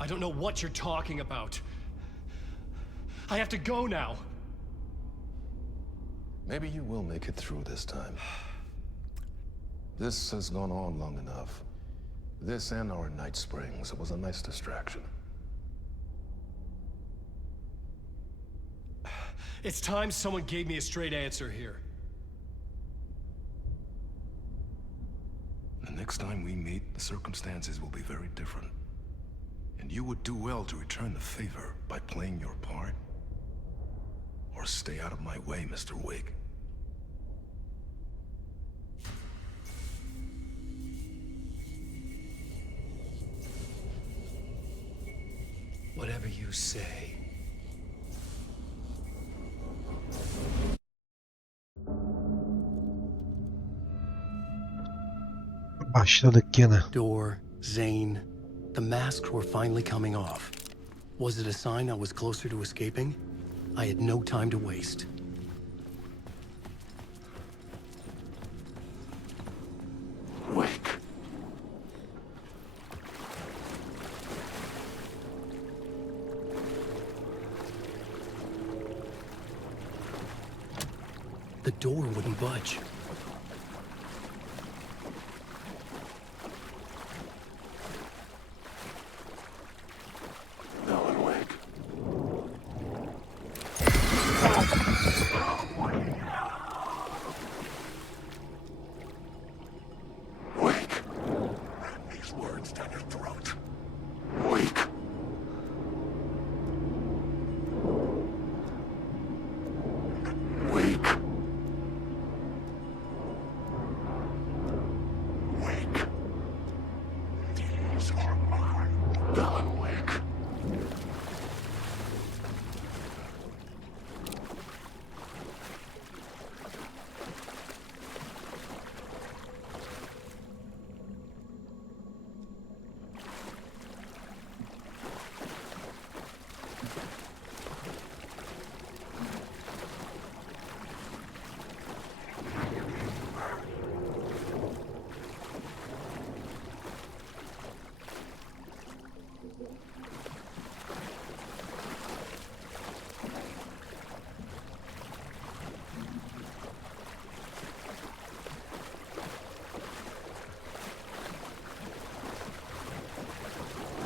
I don't know what you're talking about. I have to go now. Maybe you will make it through this time. This has gone on long enough. This and our night springs. It was a nice distraction. It's time someone gave me a straight answer here. The next time we meet, the circumstances will be very different. And you would do well to return the favor by playing your part. Or stay out of my way, Mr. Wig. Whatever you say. Başladık gene. Door, Zane, the masks were finally coming off. Was it a sign I was closer to escaping? I had no time to waste. Wake. The door wouldn't budge. Alan Wake. Wake. Ram these words down your throat. Wake. Wake. Wake. These are mine. Alan Wake.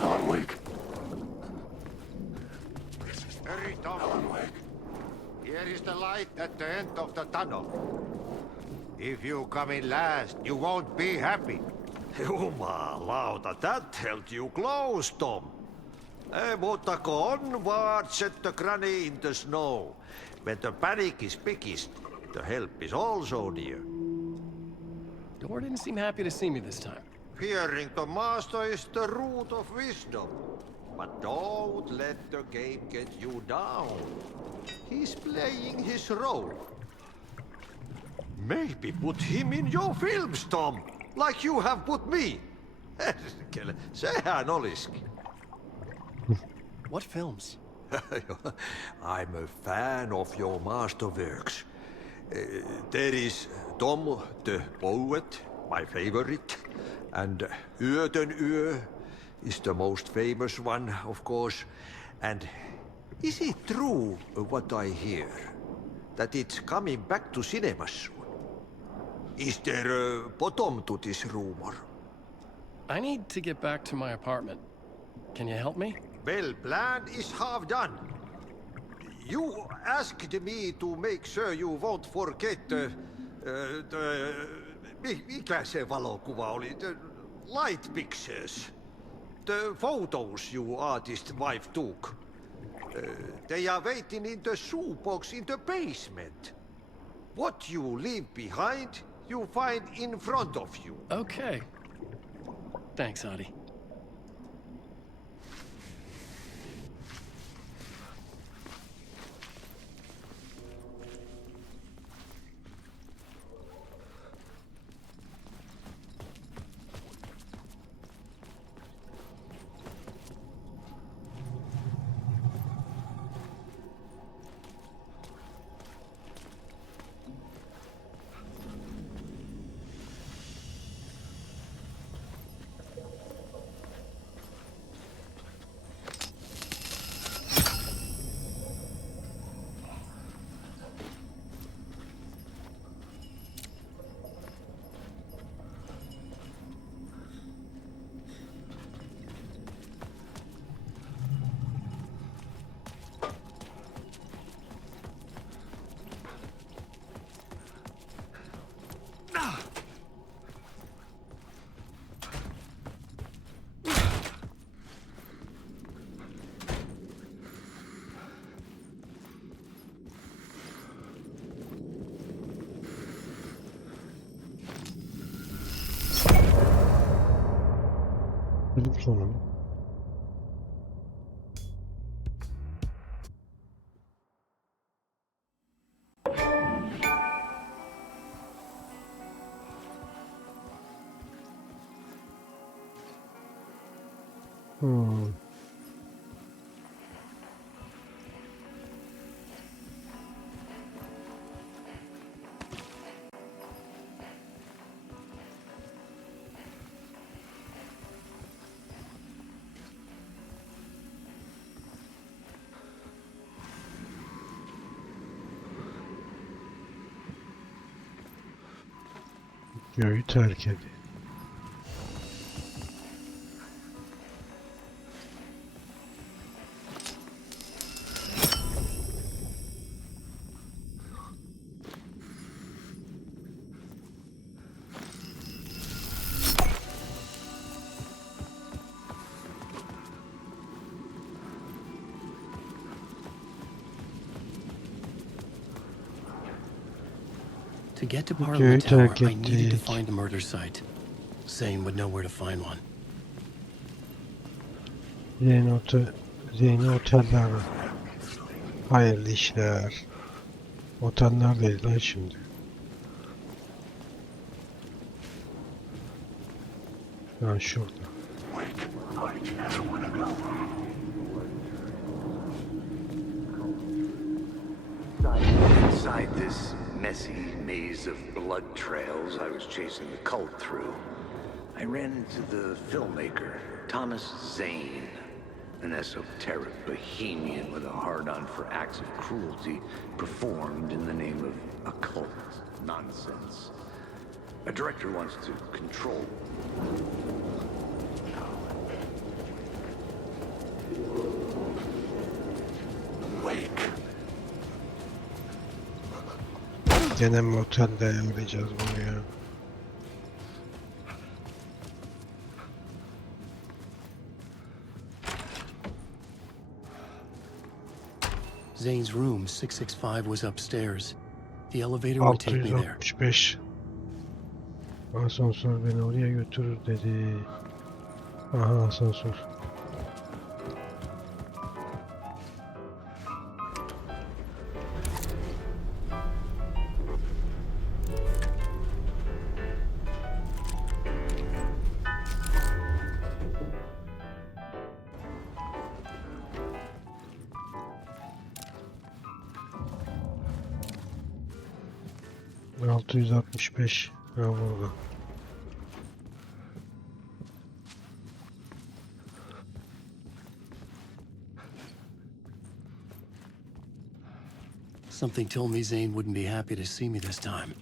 Alan Wake. Hurry, Tom. Alan Wake. Here is the light at the end of the tunnel. If you come in last, you won't be happy. Jumalauta, that held you close, Tom. Mutta go onward, said the granny in the snow. When the panic is biggest, the help is also near. Door didn't seem happy to see me this time. Fearing the master is the root of wisdom. But don't let the game get you down. He's playing his role. Maybe put him in your films, Tom, like you have put me. Sehän olisikin. What films? I'm a fan of your masterworks. There is Tom the Poet, my favorite, and Yöden Yö is the most famous one, of course. And is it true what I hear, that it's coming back to cinemas soon? Is there a bottom to this rumor? I need to get back to my apartment. Can you help me? Well, plan is half done. You asked me to make sure you won't forget mikä se valokuva oli? The light pictures. The photos your artist wife took. They are waiting in the shoebox in the basement. What you leave behind, you find in front of you. Okay. Thanks, Adi. Sonu. Köyü terk edin. To get to Parliament Köyü Tower, terk I needed to ettik. find a murder site. Zane would know where to find one. Yeni oteller. Hayırlı işler. Otel neredeydi lan şimdi? Ha şurada. Inside this messy maze of blood trails I was chasing the cult through, I ran into the filmmaker, Thomas Zane, an esoteric bohemian with a hard-on for acts of cruelty performed in the name of occult nonsense. A director wants to control. Wake. Gene mi otelde ayarlayacağız bunu ya? Zane's room, 665, was upstairs. The elevator would take me there. 665. Asansör beni oraya götürür dedi. Aha asansör. ...665... Ha burada. Something told me Zane wouldn't be happy to see me this time.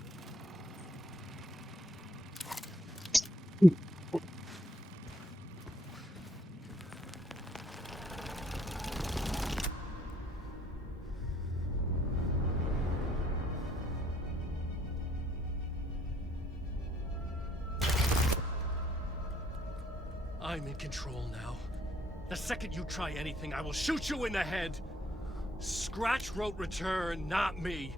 I'm in control now. The second you try anything, I will shoot you in the head. Scratch wrote return, not me.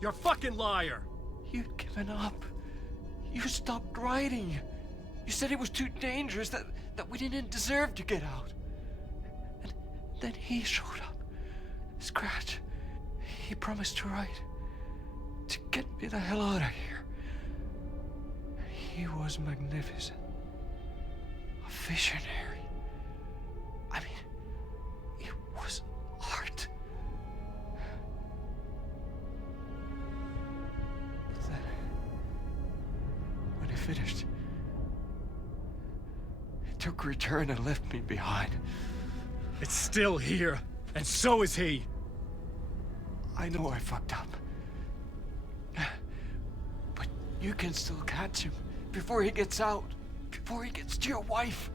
You're a fucking liar. You'd given up. You stopped writing. You said it was too dangerous, that we didn't deserve to get out. And then he showed up. Scratch. He promised to write. To get me the hell out of here. He was magnificent. A visionary. I mean, it was art. Then, when he finished, he took a return and left me behind. It's still here, and so is he. I know I fucked up. But you can still catch him before he gets out. Before he gets to your wife.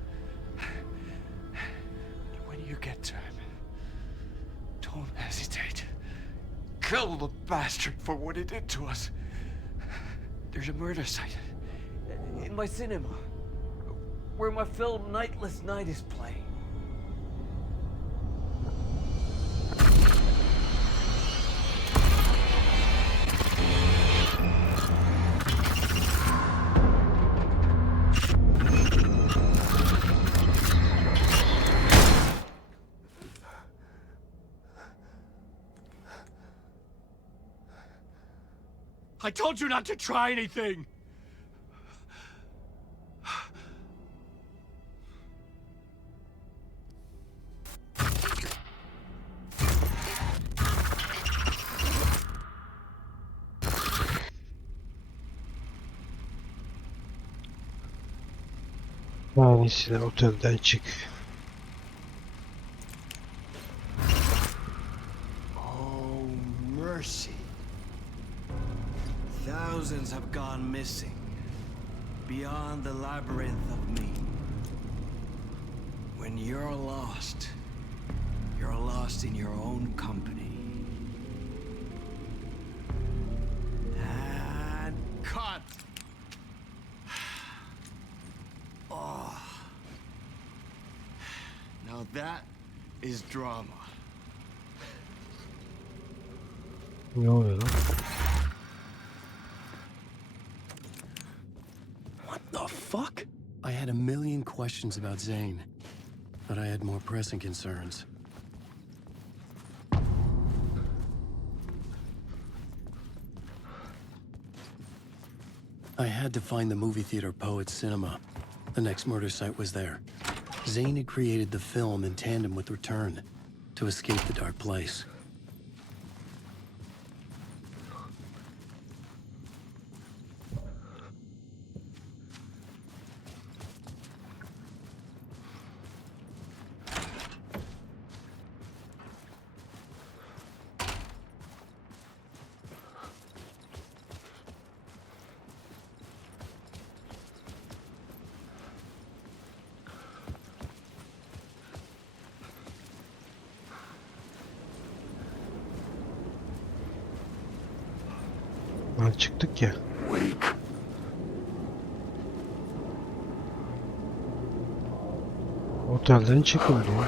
When you get to him, don't hesitate. Kill the bastard for what he did to us. There's a murder site in my cinema where my film Nightless Night is playing. I told you not to try anything! Manisiyle otelden çık. Oh, mercy. Thousands have gone missing. Beyond the labyrinth of me. When you're lost in your own company. And cut! Oh. Now that is drama. Ne oluyor lan? What the fuck? I had a million questions about Zane, but I had more pressing concerns. I had to find the movie theater Poets Cinema. The next murder site was there. Zane had created the film in tandem with Return to escape the dark place. Lan çıktık ya. Otelden çıkın diyor.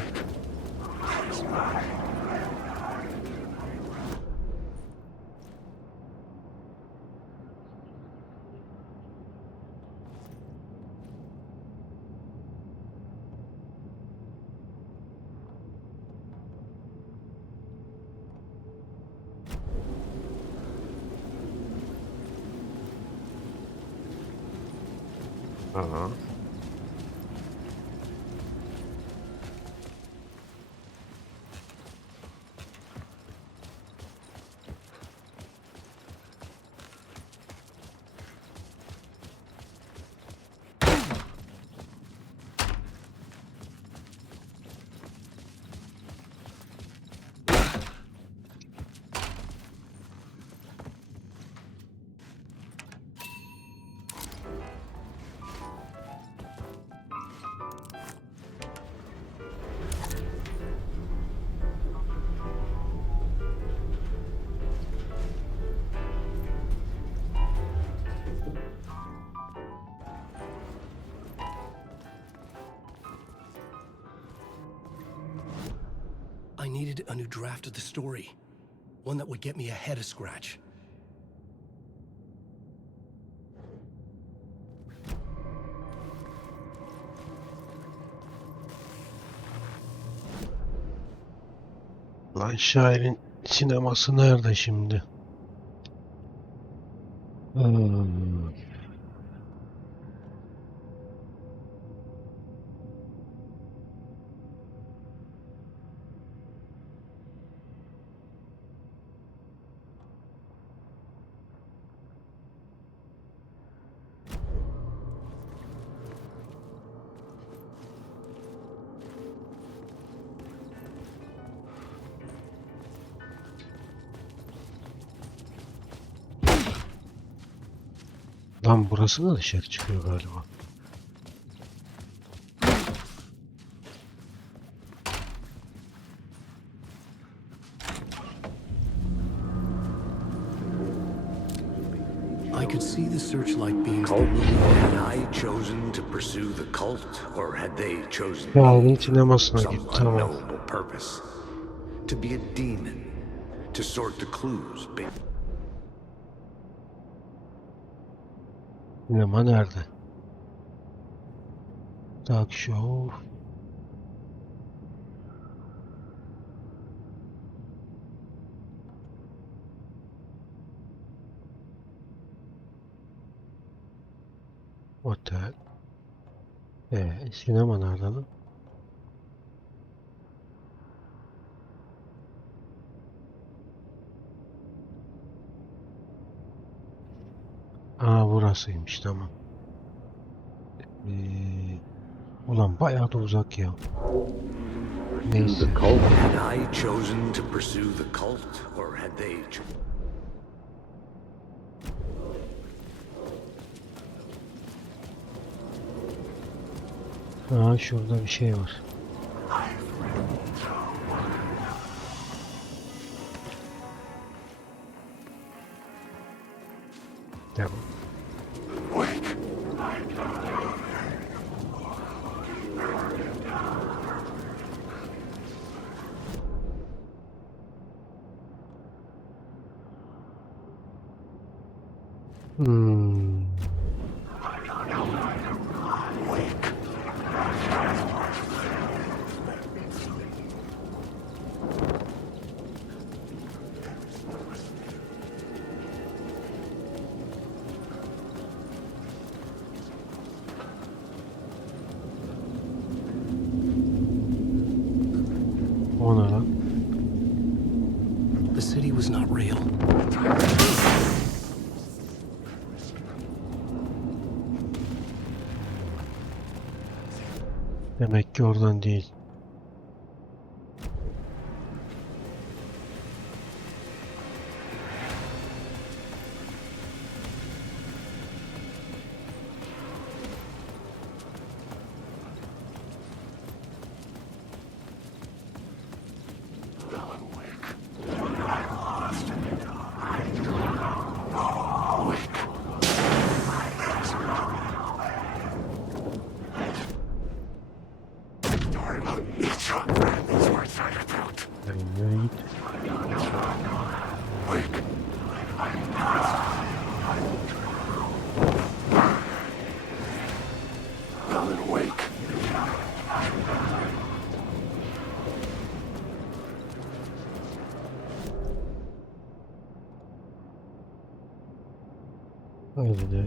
Aha. I needed a new draft of the story. One that would get me ahead of Scratch. Lan şairin sineması nerede şimdi? Hmm. Lan burası da dışarı çıkıyor galiba. I could see the searchlight beams. Cult? Had I chosen to pursue the cult, or had they chosen Şairin sinemasına some git, tamam. unknowable purpose? To be a demon, to sort the clues. Yama nerede? Talk show. Otel. Sinema nerede lan? Aa, burasıymış, tamam. Ulan bayağı da uzak ya. Neyse. Had I chosen to pursue the cult, or had they Aa, şurada bir şey var. Tamam. Hmm. O ne lan? The city was not real. Demek ki oradan değil. Nereye git? Öyle de.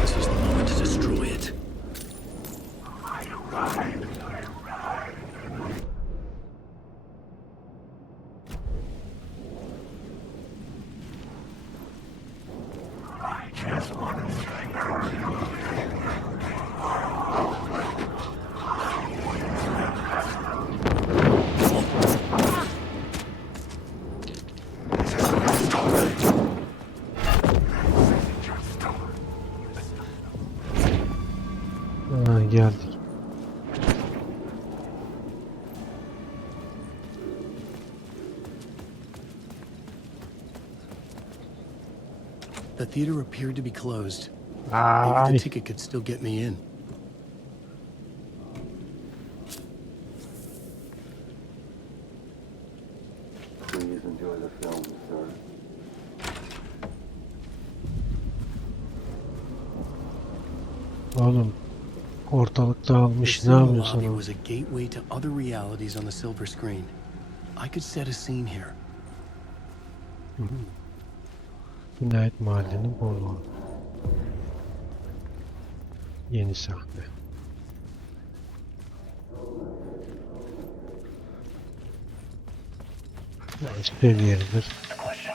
This is the moment to destroy it. Ha, geldik. The theater appeared to be closed. Maybe Ay. the ticket could still get me in. Please enjoy the film, sir. Oğlum, ortalık The dağılmış, ne cinema yapıyorsun lobby oğlum? was a gateway to other realities on the silver screen. I could set a scene here. Cinayet Mahalli'nin bolu. Yeni sahne. Seviyelidir. Question.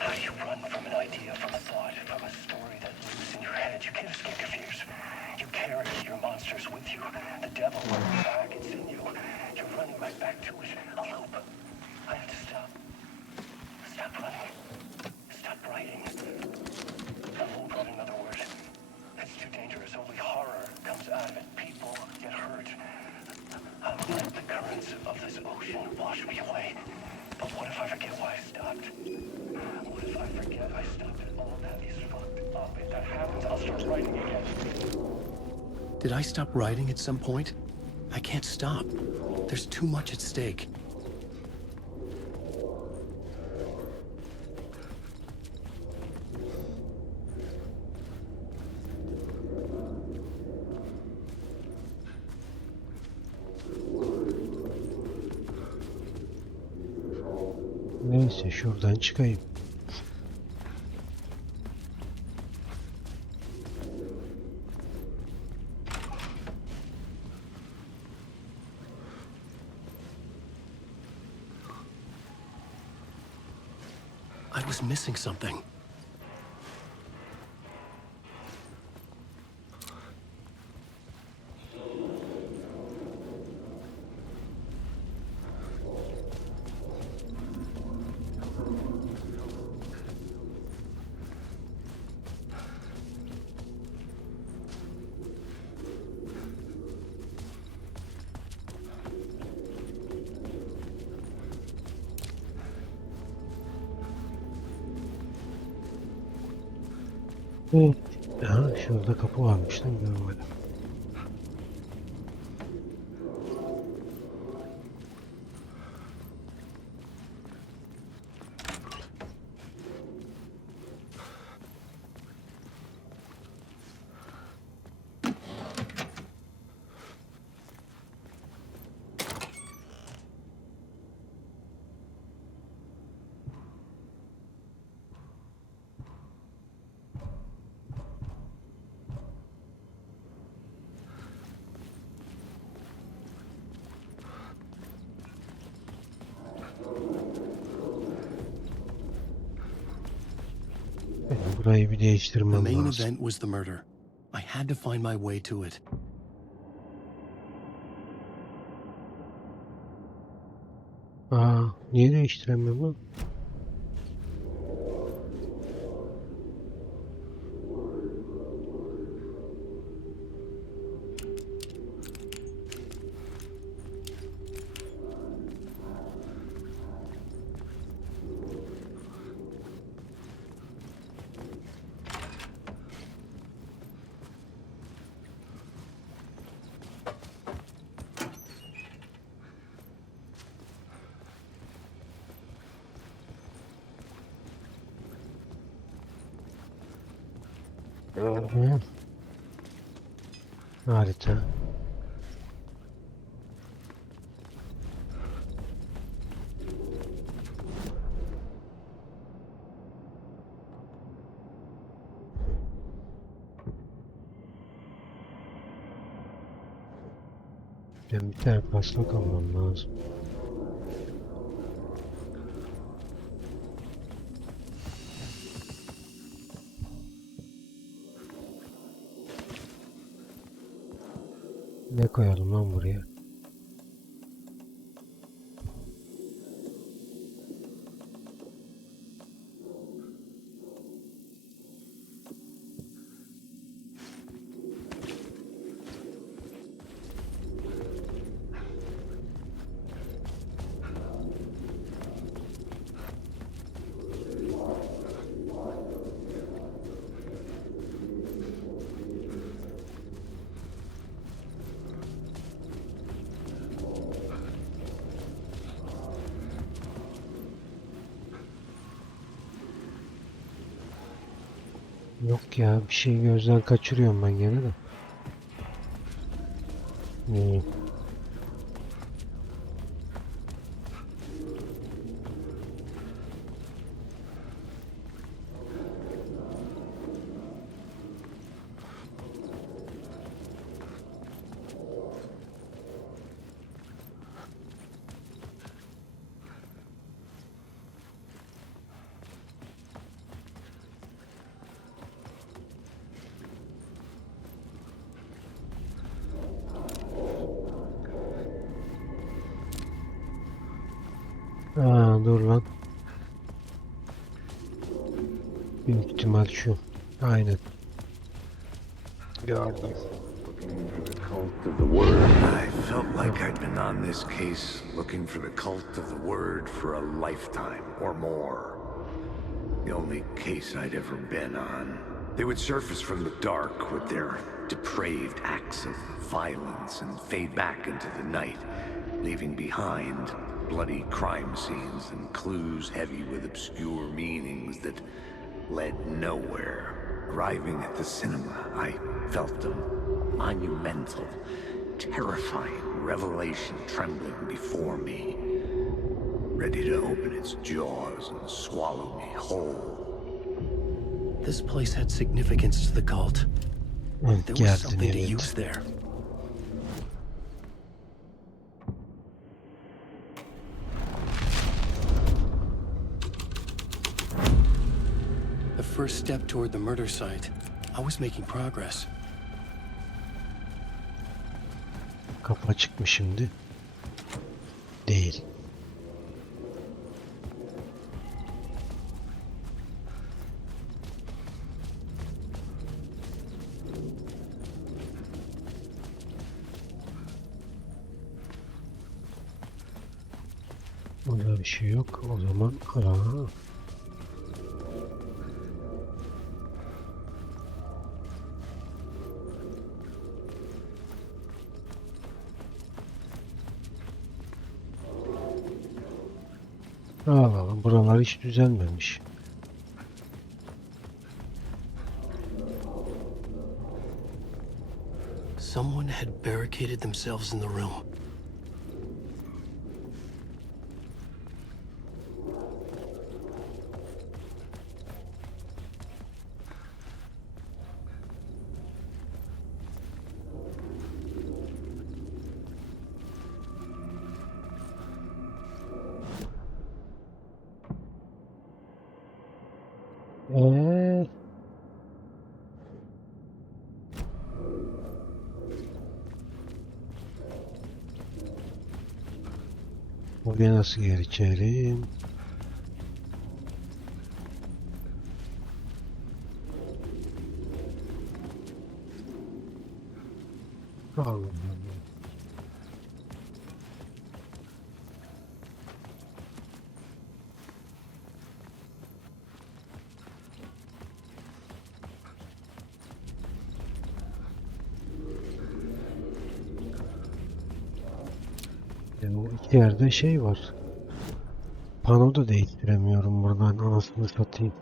How do you run from an idea, from a thought, from a story that lives in your head? You can't escape your fears. You carry your monsters with you. The devil runs back, it's in you. You're running right back to it. A loop. I have to stop. Stop running. Stop writing. I won't write another word. It's too dangerous. Only horror comes out of it. People get hurt. I'll let the currents of this ocean wash me away. But what if I forget why I stopped? What if I forget I stopped and all that is fucked up? If that happens, I'll start writing again. Did I stop writing at some point? I can't stop. There's too much at stake. Neyse şuradan çıkayım. I was missing something. Evet. Aha, şurada kapı varmış lan, görmedim. Burayı bir The değiştirmem main lazım. event was the murder. I had to find my way to it. Aa, niye değiştiremiyorum lan? Hı. Harita. Ben bir tane taslak almam lazım. Ne koyalım lan buraya? Yok ya, bir şey gözden kaçırıyorum ben gene de. İyi. Aa, dur lan. Büyük ihtimal şu. Aynen. Gördüm. I felt like I'd been been on this case looking for the cult of the word for a lifetime or more. The only case I'd ever been on. They would surface from the dark with their depraved acts of violence and fade back into the night, leaving behind bloody crime scenes and clues heavy with obscure meanings that led nowhere. Arriving at the cinema, I felt a monumental, terrifying revelation trembling before me, ready to open its jaws and swallow me whole. This place had significance to the cult. There was something to use there. The first step toward the murder site. I was making progress. Kapı açık mı şimdi? Değil. Burada bir şey yok. O zaman alalım. Buralar hiç düzelmemiş. Someone had barricaded themselves in the room. Buraya nasıl geçelim? Allah. O iki yerde şey var. Pano da değiştiremiyorum buradan, anasını satayım.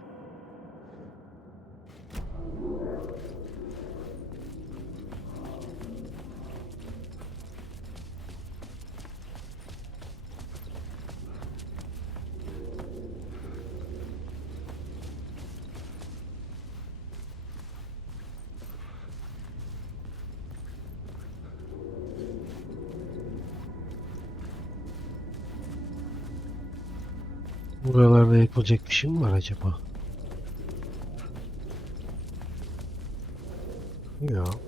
Buralarda yapılacak bir şey mi var acaba? Yok.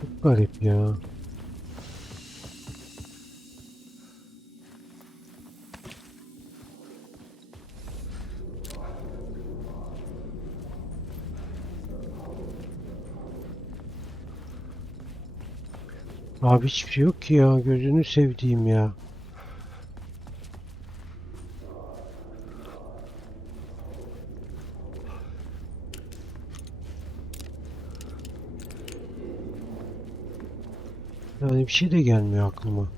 Çok garip ya. Abi hiçbir şey yok ki ya. Gözünü sevdiğim ya. Yani bir şey de gelmiyor aklıma.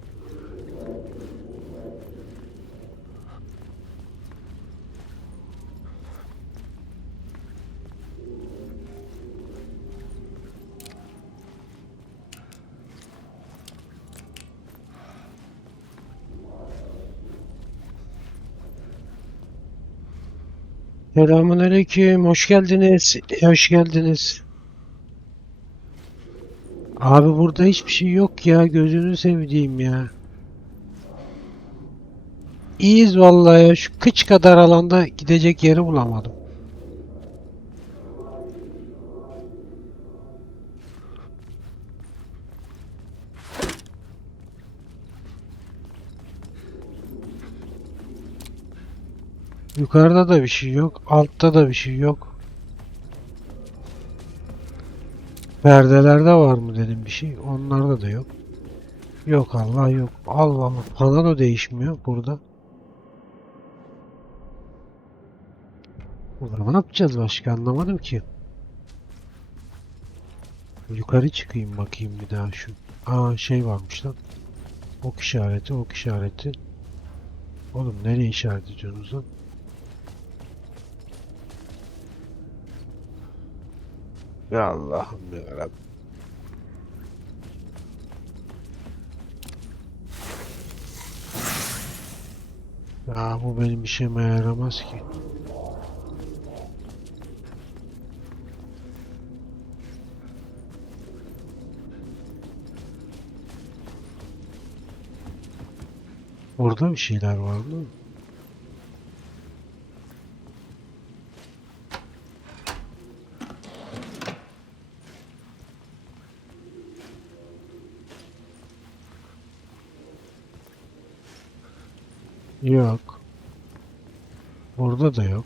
Selamünaleyküm, hoş geldiniz. Hoş geldiniz. Abi burada hiçbir şey yok ya, gözünü sevdiğim ya. İyiyiz vallahi ya, şu kıç kadar alanda gidecek yeri bulamadım. Yukarıda da bir şey yok. Altta da bir şey yok. Perdelerde var mı dedim bir şey. Onlarda da yok. Yok Allah yok. Allah Allah. Pano değişmiyor burada. Burada ne yapacağız başka anlamadım ki. Yukarı çıkayım bakayım bir daha şu. Aa şey varmış lan. Ok işareti, ok işareti. Oğlum nereye işaret ediyorsunuz lan? Ya Allah'ım yarabbim. Ya bu benim işime yaramaz ki. Orada bir şeyler var mı? Yok. Orada da yok.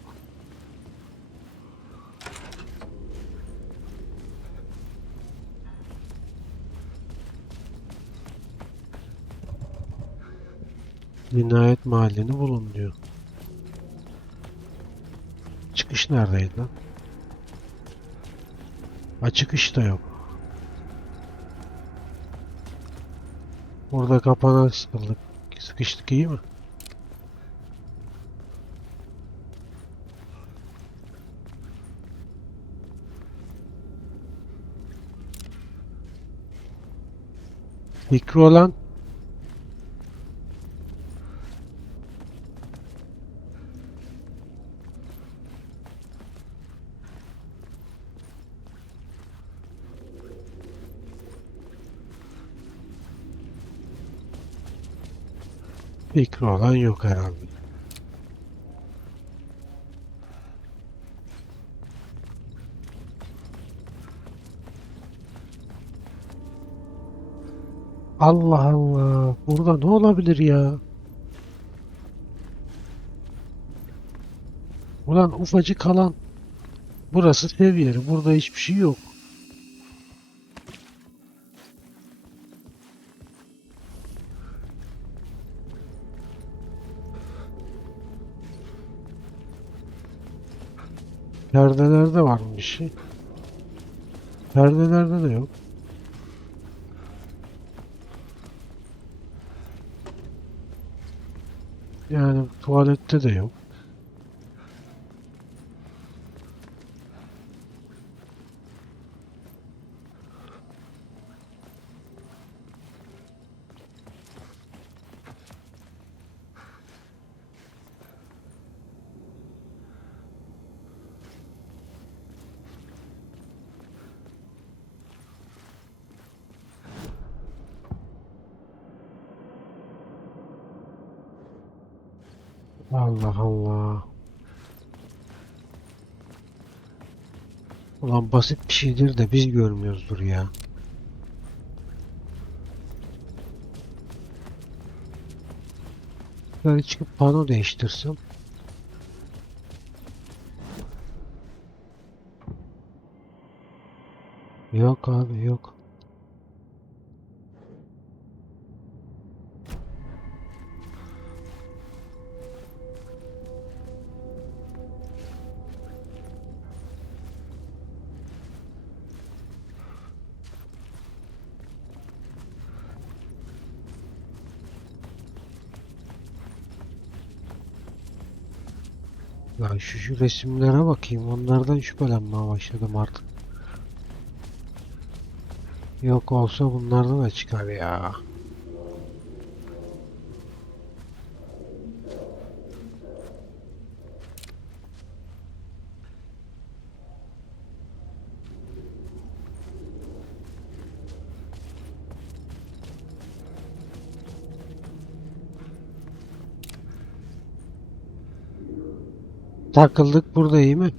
Cinayet mahallini bulun diyor. Çıkış neredeydi lan? Çıkış da yok. Burada kapana sıkıldık. Sıkıştık iyi mi? Fikri olan fikri olan yok herhalde. Allah Allah. Burada ne olabilir ya? Ulan ufacık alan. Burası sev yeri. Burada hiçbir şey yok. Perdelerde var mı bir şey? Perdelerde de yok. Yani tuvalette de yok. Allah Allah. Ulan basit bir şeydir de biz görmüyoruzdur ya. Böyle çıkıp pano değiştirsem. Yok abi yok. Lan şu resimlere bakayım. Onlardan şüphelenmeye başladım artık. Yok olsa bunlardan da çıkar ya. Takıldık burada iyi mi?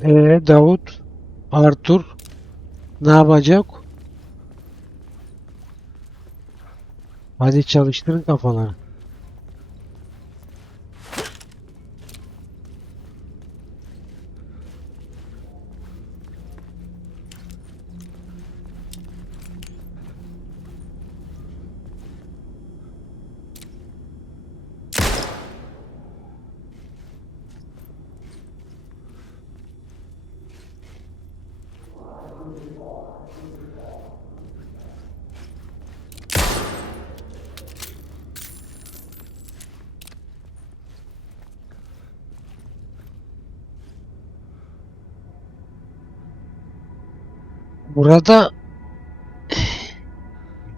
Davut, Arthur ne yapacak? Hadi çalıştırın kafaları. Burada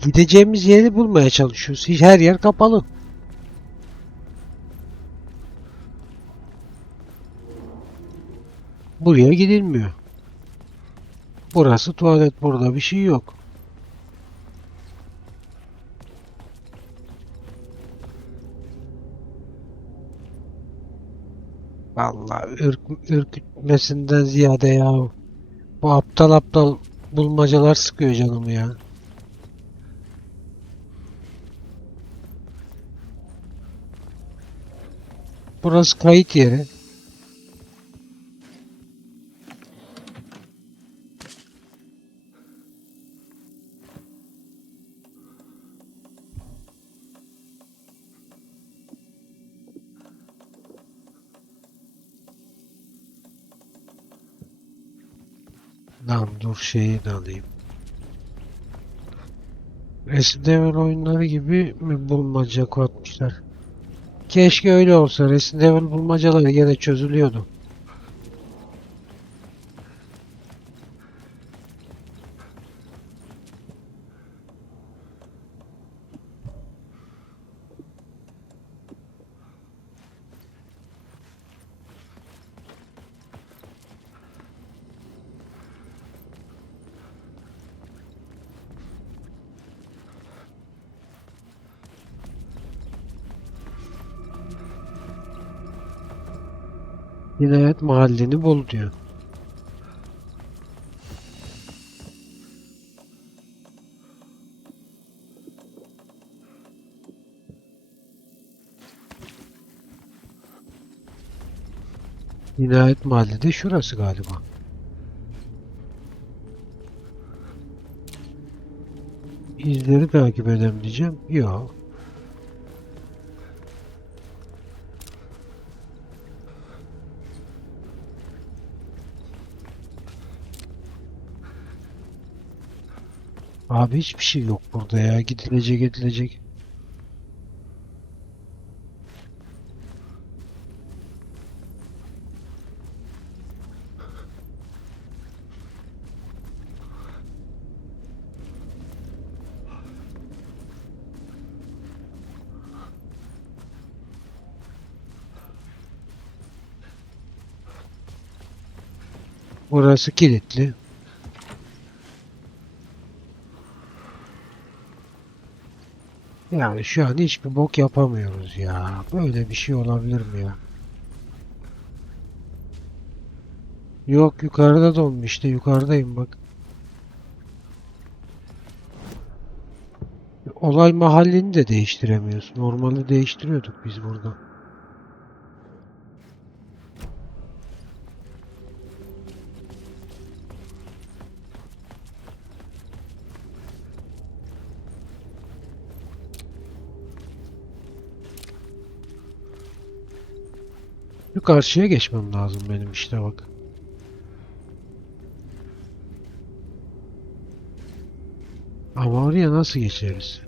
gideceğimiz yeri bulmaya çalışıyoruz. Her yer kapalı. Buraya gidilmiyor. Burası tuvalet. Burada bir şey yok. Vallahi ürkütmesinden ziyade ya. Bu aptal aptal bulmacalar sıkıyor canımı ya. Burası kayıt yeri. Lan dur şeyi de alayım. Resident Evil oyunları gibi mi bulmaca koymışlar? Keşke öyle olsa. Resident Evil bulmacaları gene çözülüyordu. Cinayet mahallini bul diyor. Cinayet mahalli de şurası galiba. İzleri takip edem diyeceğim. Yok. Abi hiçbir şey yok burada ya. Gidilecek. Burası kilitli. Yani şu an hiçbir bok yapamıyoruz ya. Böyle bir şey olabilir mi ya? Yok yukarıda donmuş işte. Yukarıdayım bak. Olay mahallini de değiştiremiyoruz. Normalde değiştiriyorduk biz burada. Şu karşıya geçmem lazım benim işte bak. Ama oraya nasıl geçeriz?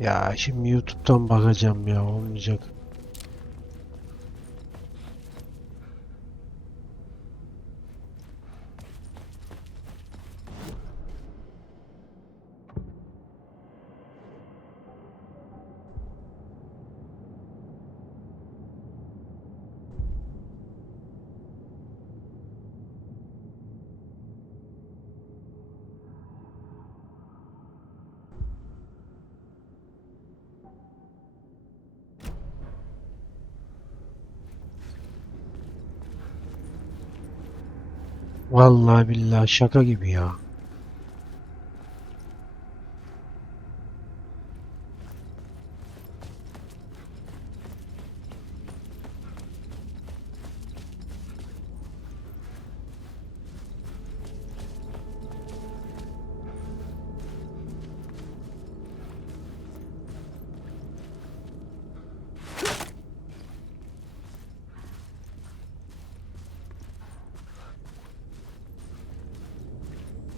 Ya şimdi YouTube'dan bakacağım ya olmayacak. Vallahi billahi şaka gibi ya.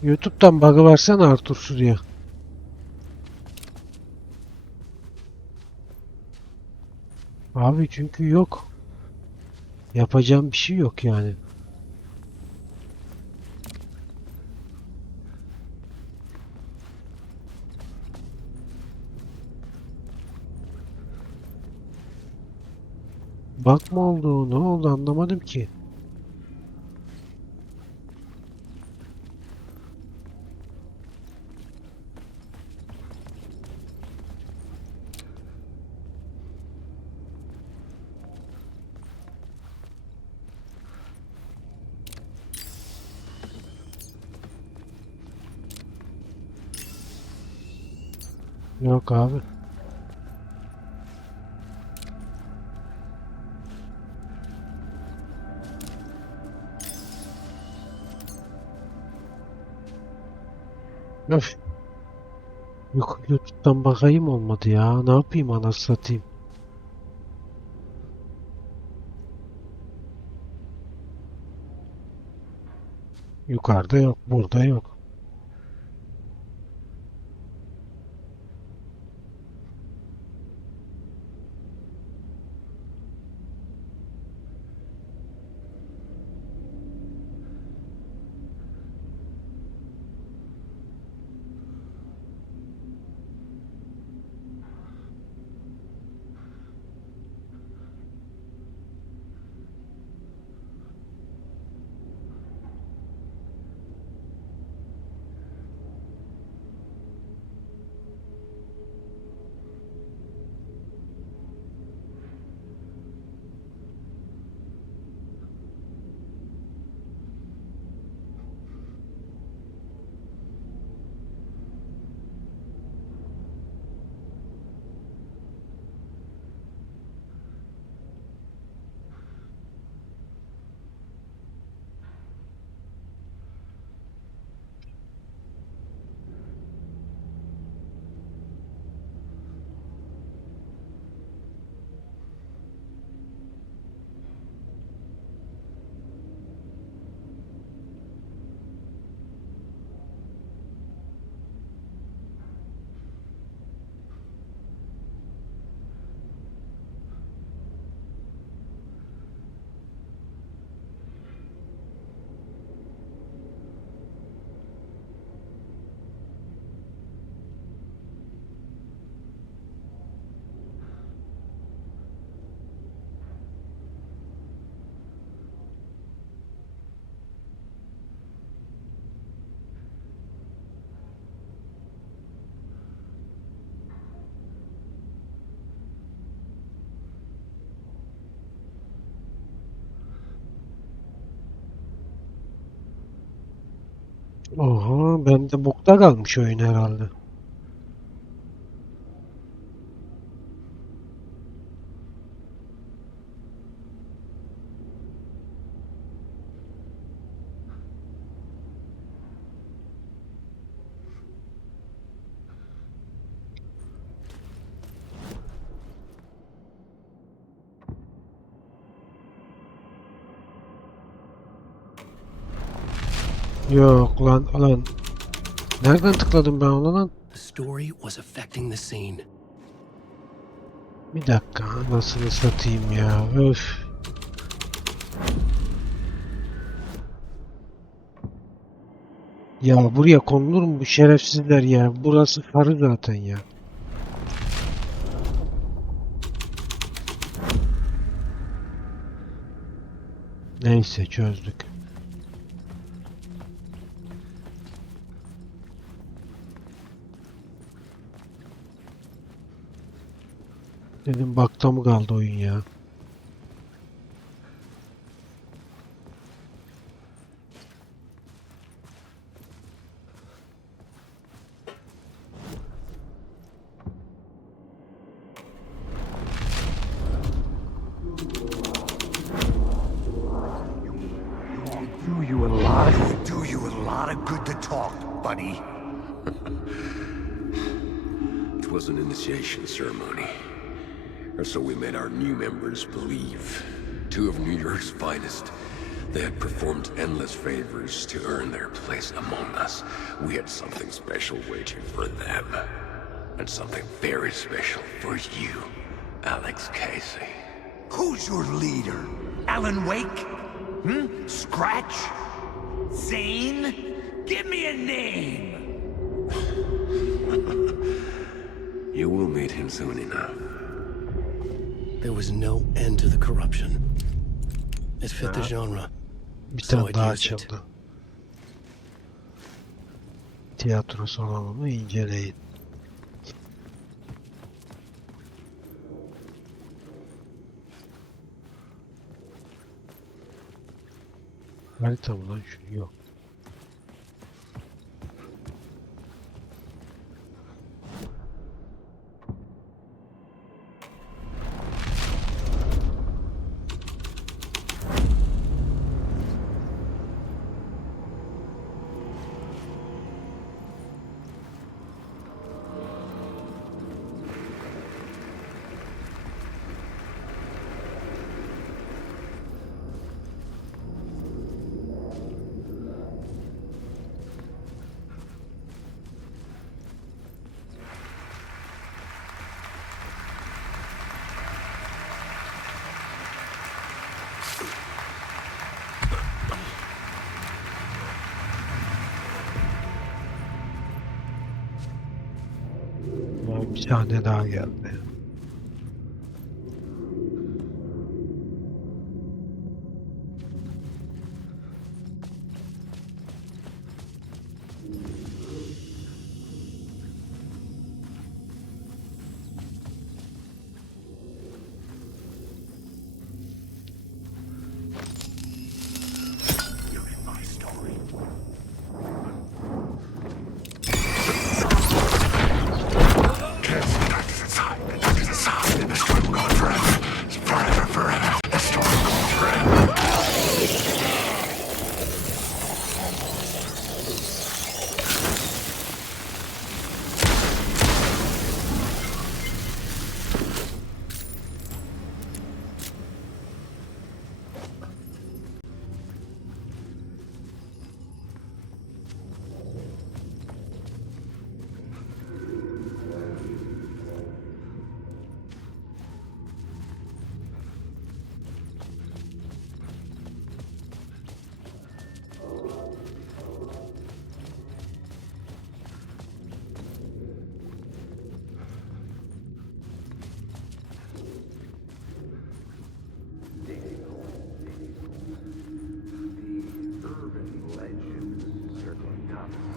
YouTube'dan bug'ı versene Artur Surya. Abi çünkü yok. Yapacağım bir şey yok yani. Bug mı oldu? Ne oldu anlamadım ki. Yok abi. Öf. Yok YouTube'dan bakayım olmadı ya. Ne yapayım anasını satayım. Yukarıda yok, burada yok. Oha, bende bokta kalmış oyun herhalde. Yok lan. Nereden tıkladım ben ona lan? The story was affecting the scene. Bir dakika, nasıl satayım ya? Öf. Ya buraya konulur mu bu şerefsizler ya? Burası sarı zaten ya. Neyse çözdük. Dedim bakta mı kaldı oyun ya? talk, buddy. It was an initiation ceremony. Or so we made our new members believe. Two of New York's finest. They had performed endless favors to earn their place among us. We had something special waiting for them. And something very special for you, Alex Casey. Who's your leader? Alan Wake? Scratch? Zane? Give me a name! You will meet him soon enough. There was no end to the corruption. It fit the genre. Bir So tane I'd daha use it. açıldı. Tiyatro salonunu inceleyin. Harita mı lan şu? Yok. Bir tane daha geldi.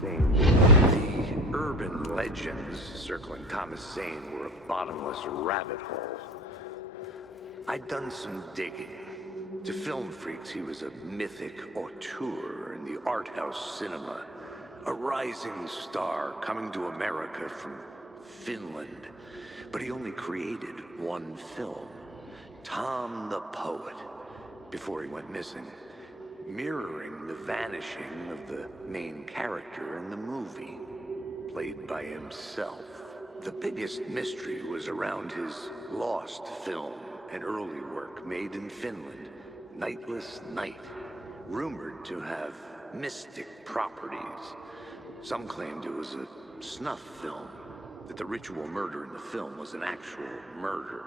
The urban legends circling Thomas Zane were a bottomless rabbit hole. I'd done some digging. To film freaks, he was a mythic auteur in the art house cinema. A rising star coming to America from Finland. But he only created one film, Tom the Poet, before he went missing, mirroring the vanishing of the main character in the movie, played by himself. The biggest mystery was around his lost film, an early work made in Finland, Nightless Night, rumored to have mystic properties. Some claimed it was a snuff film, that the ritual murder in the film was an actual murder.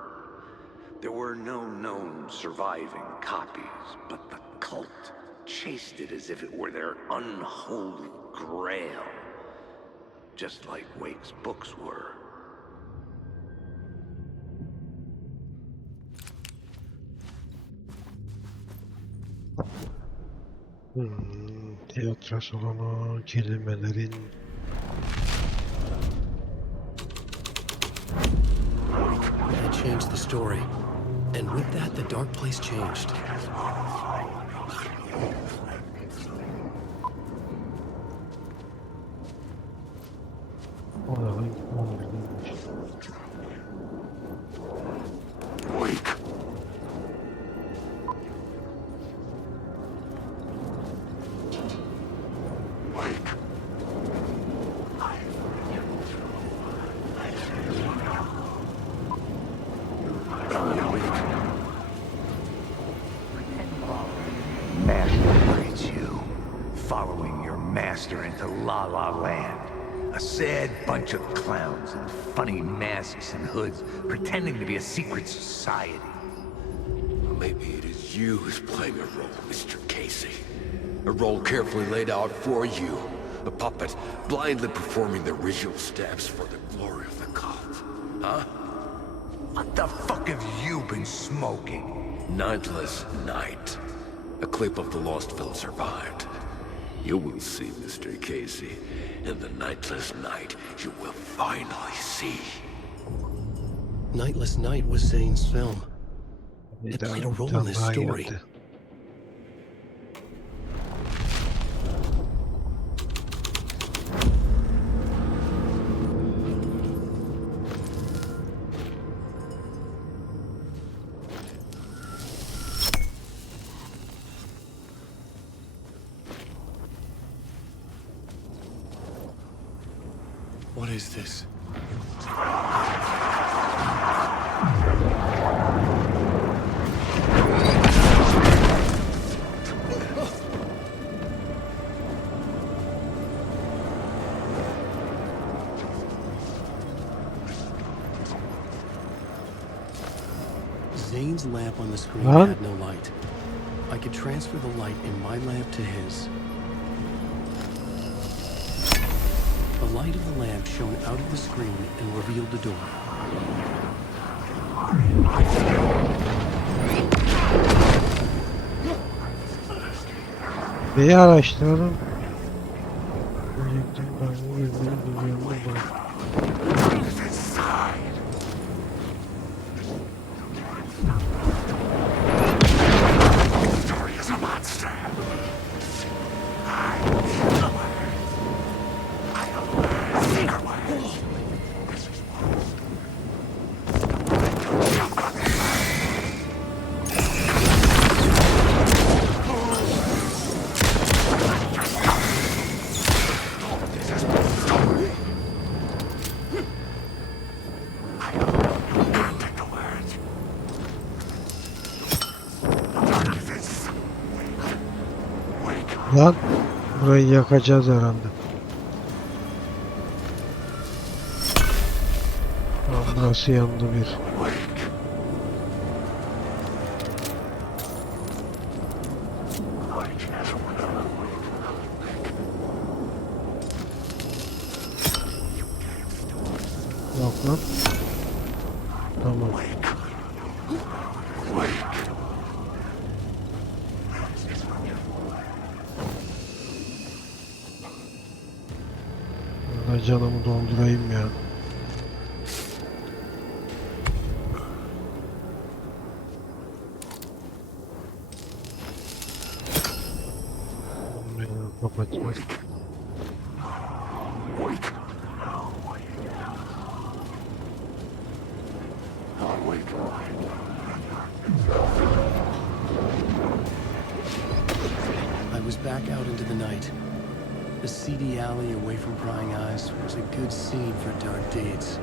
There were no known surviving copies, but the cult chased it as if it were their unholy grail, just like Wake's books were. Tiyatro salonu, kelimelerin That changed the story. And with that, the dark place changed. oradan 11'deymiş. Wake. Wake. master into La La Land. A sad bunch of clowns in funny masks and hoods pretending to be a secret society. Maybe it is you who's playing a role, Mr. Casey. A role carefully laid out for you. A puppet blindly performing the ritual steps for the glory of the cult. Huh? What the fuck have you been smoking? Nightless Night. A clip of the lost film survived. You will see, Mr. Casey. In the Nightless Night, you will finally see. Nightless Night was Zane's film. It played a role in this story. What is this? Zane's lamp on the screen had no light. I could transfer the light in my lamp to his. The light of the lamp shone out of the screen and revealed the door. Neyi araştıralım? Lan burayı yakacağız herhalde. Burası yandı bir. Yok lan. Tamam. Canımı doldurayım ya. Kapatma. I was back out into the night. The seedy alley away from prying eyes was a good scene for dark deeds.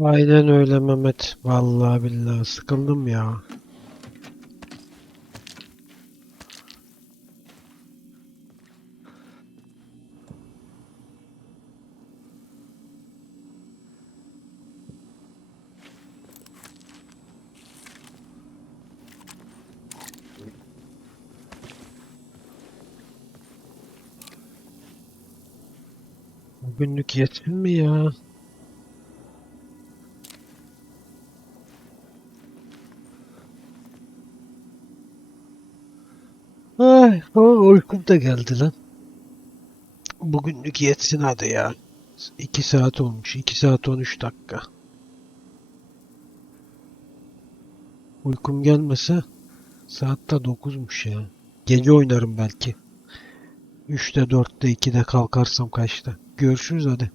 Aynen öyle Mehmet. Vallahi billahi sıkıldım ya. Bugünlük yetin mi ya? Ay, uykum da geldi lan. Bugünlük yetsin hadi ya. 2 saat olmuş. 2 saat 13 dakika. Uykum gelmese saat de 9'muş ya. Gece oynarım belki. 3'te 4'te 2'de kalkarsam kaçta. Görüşürüz hadi.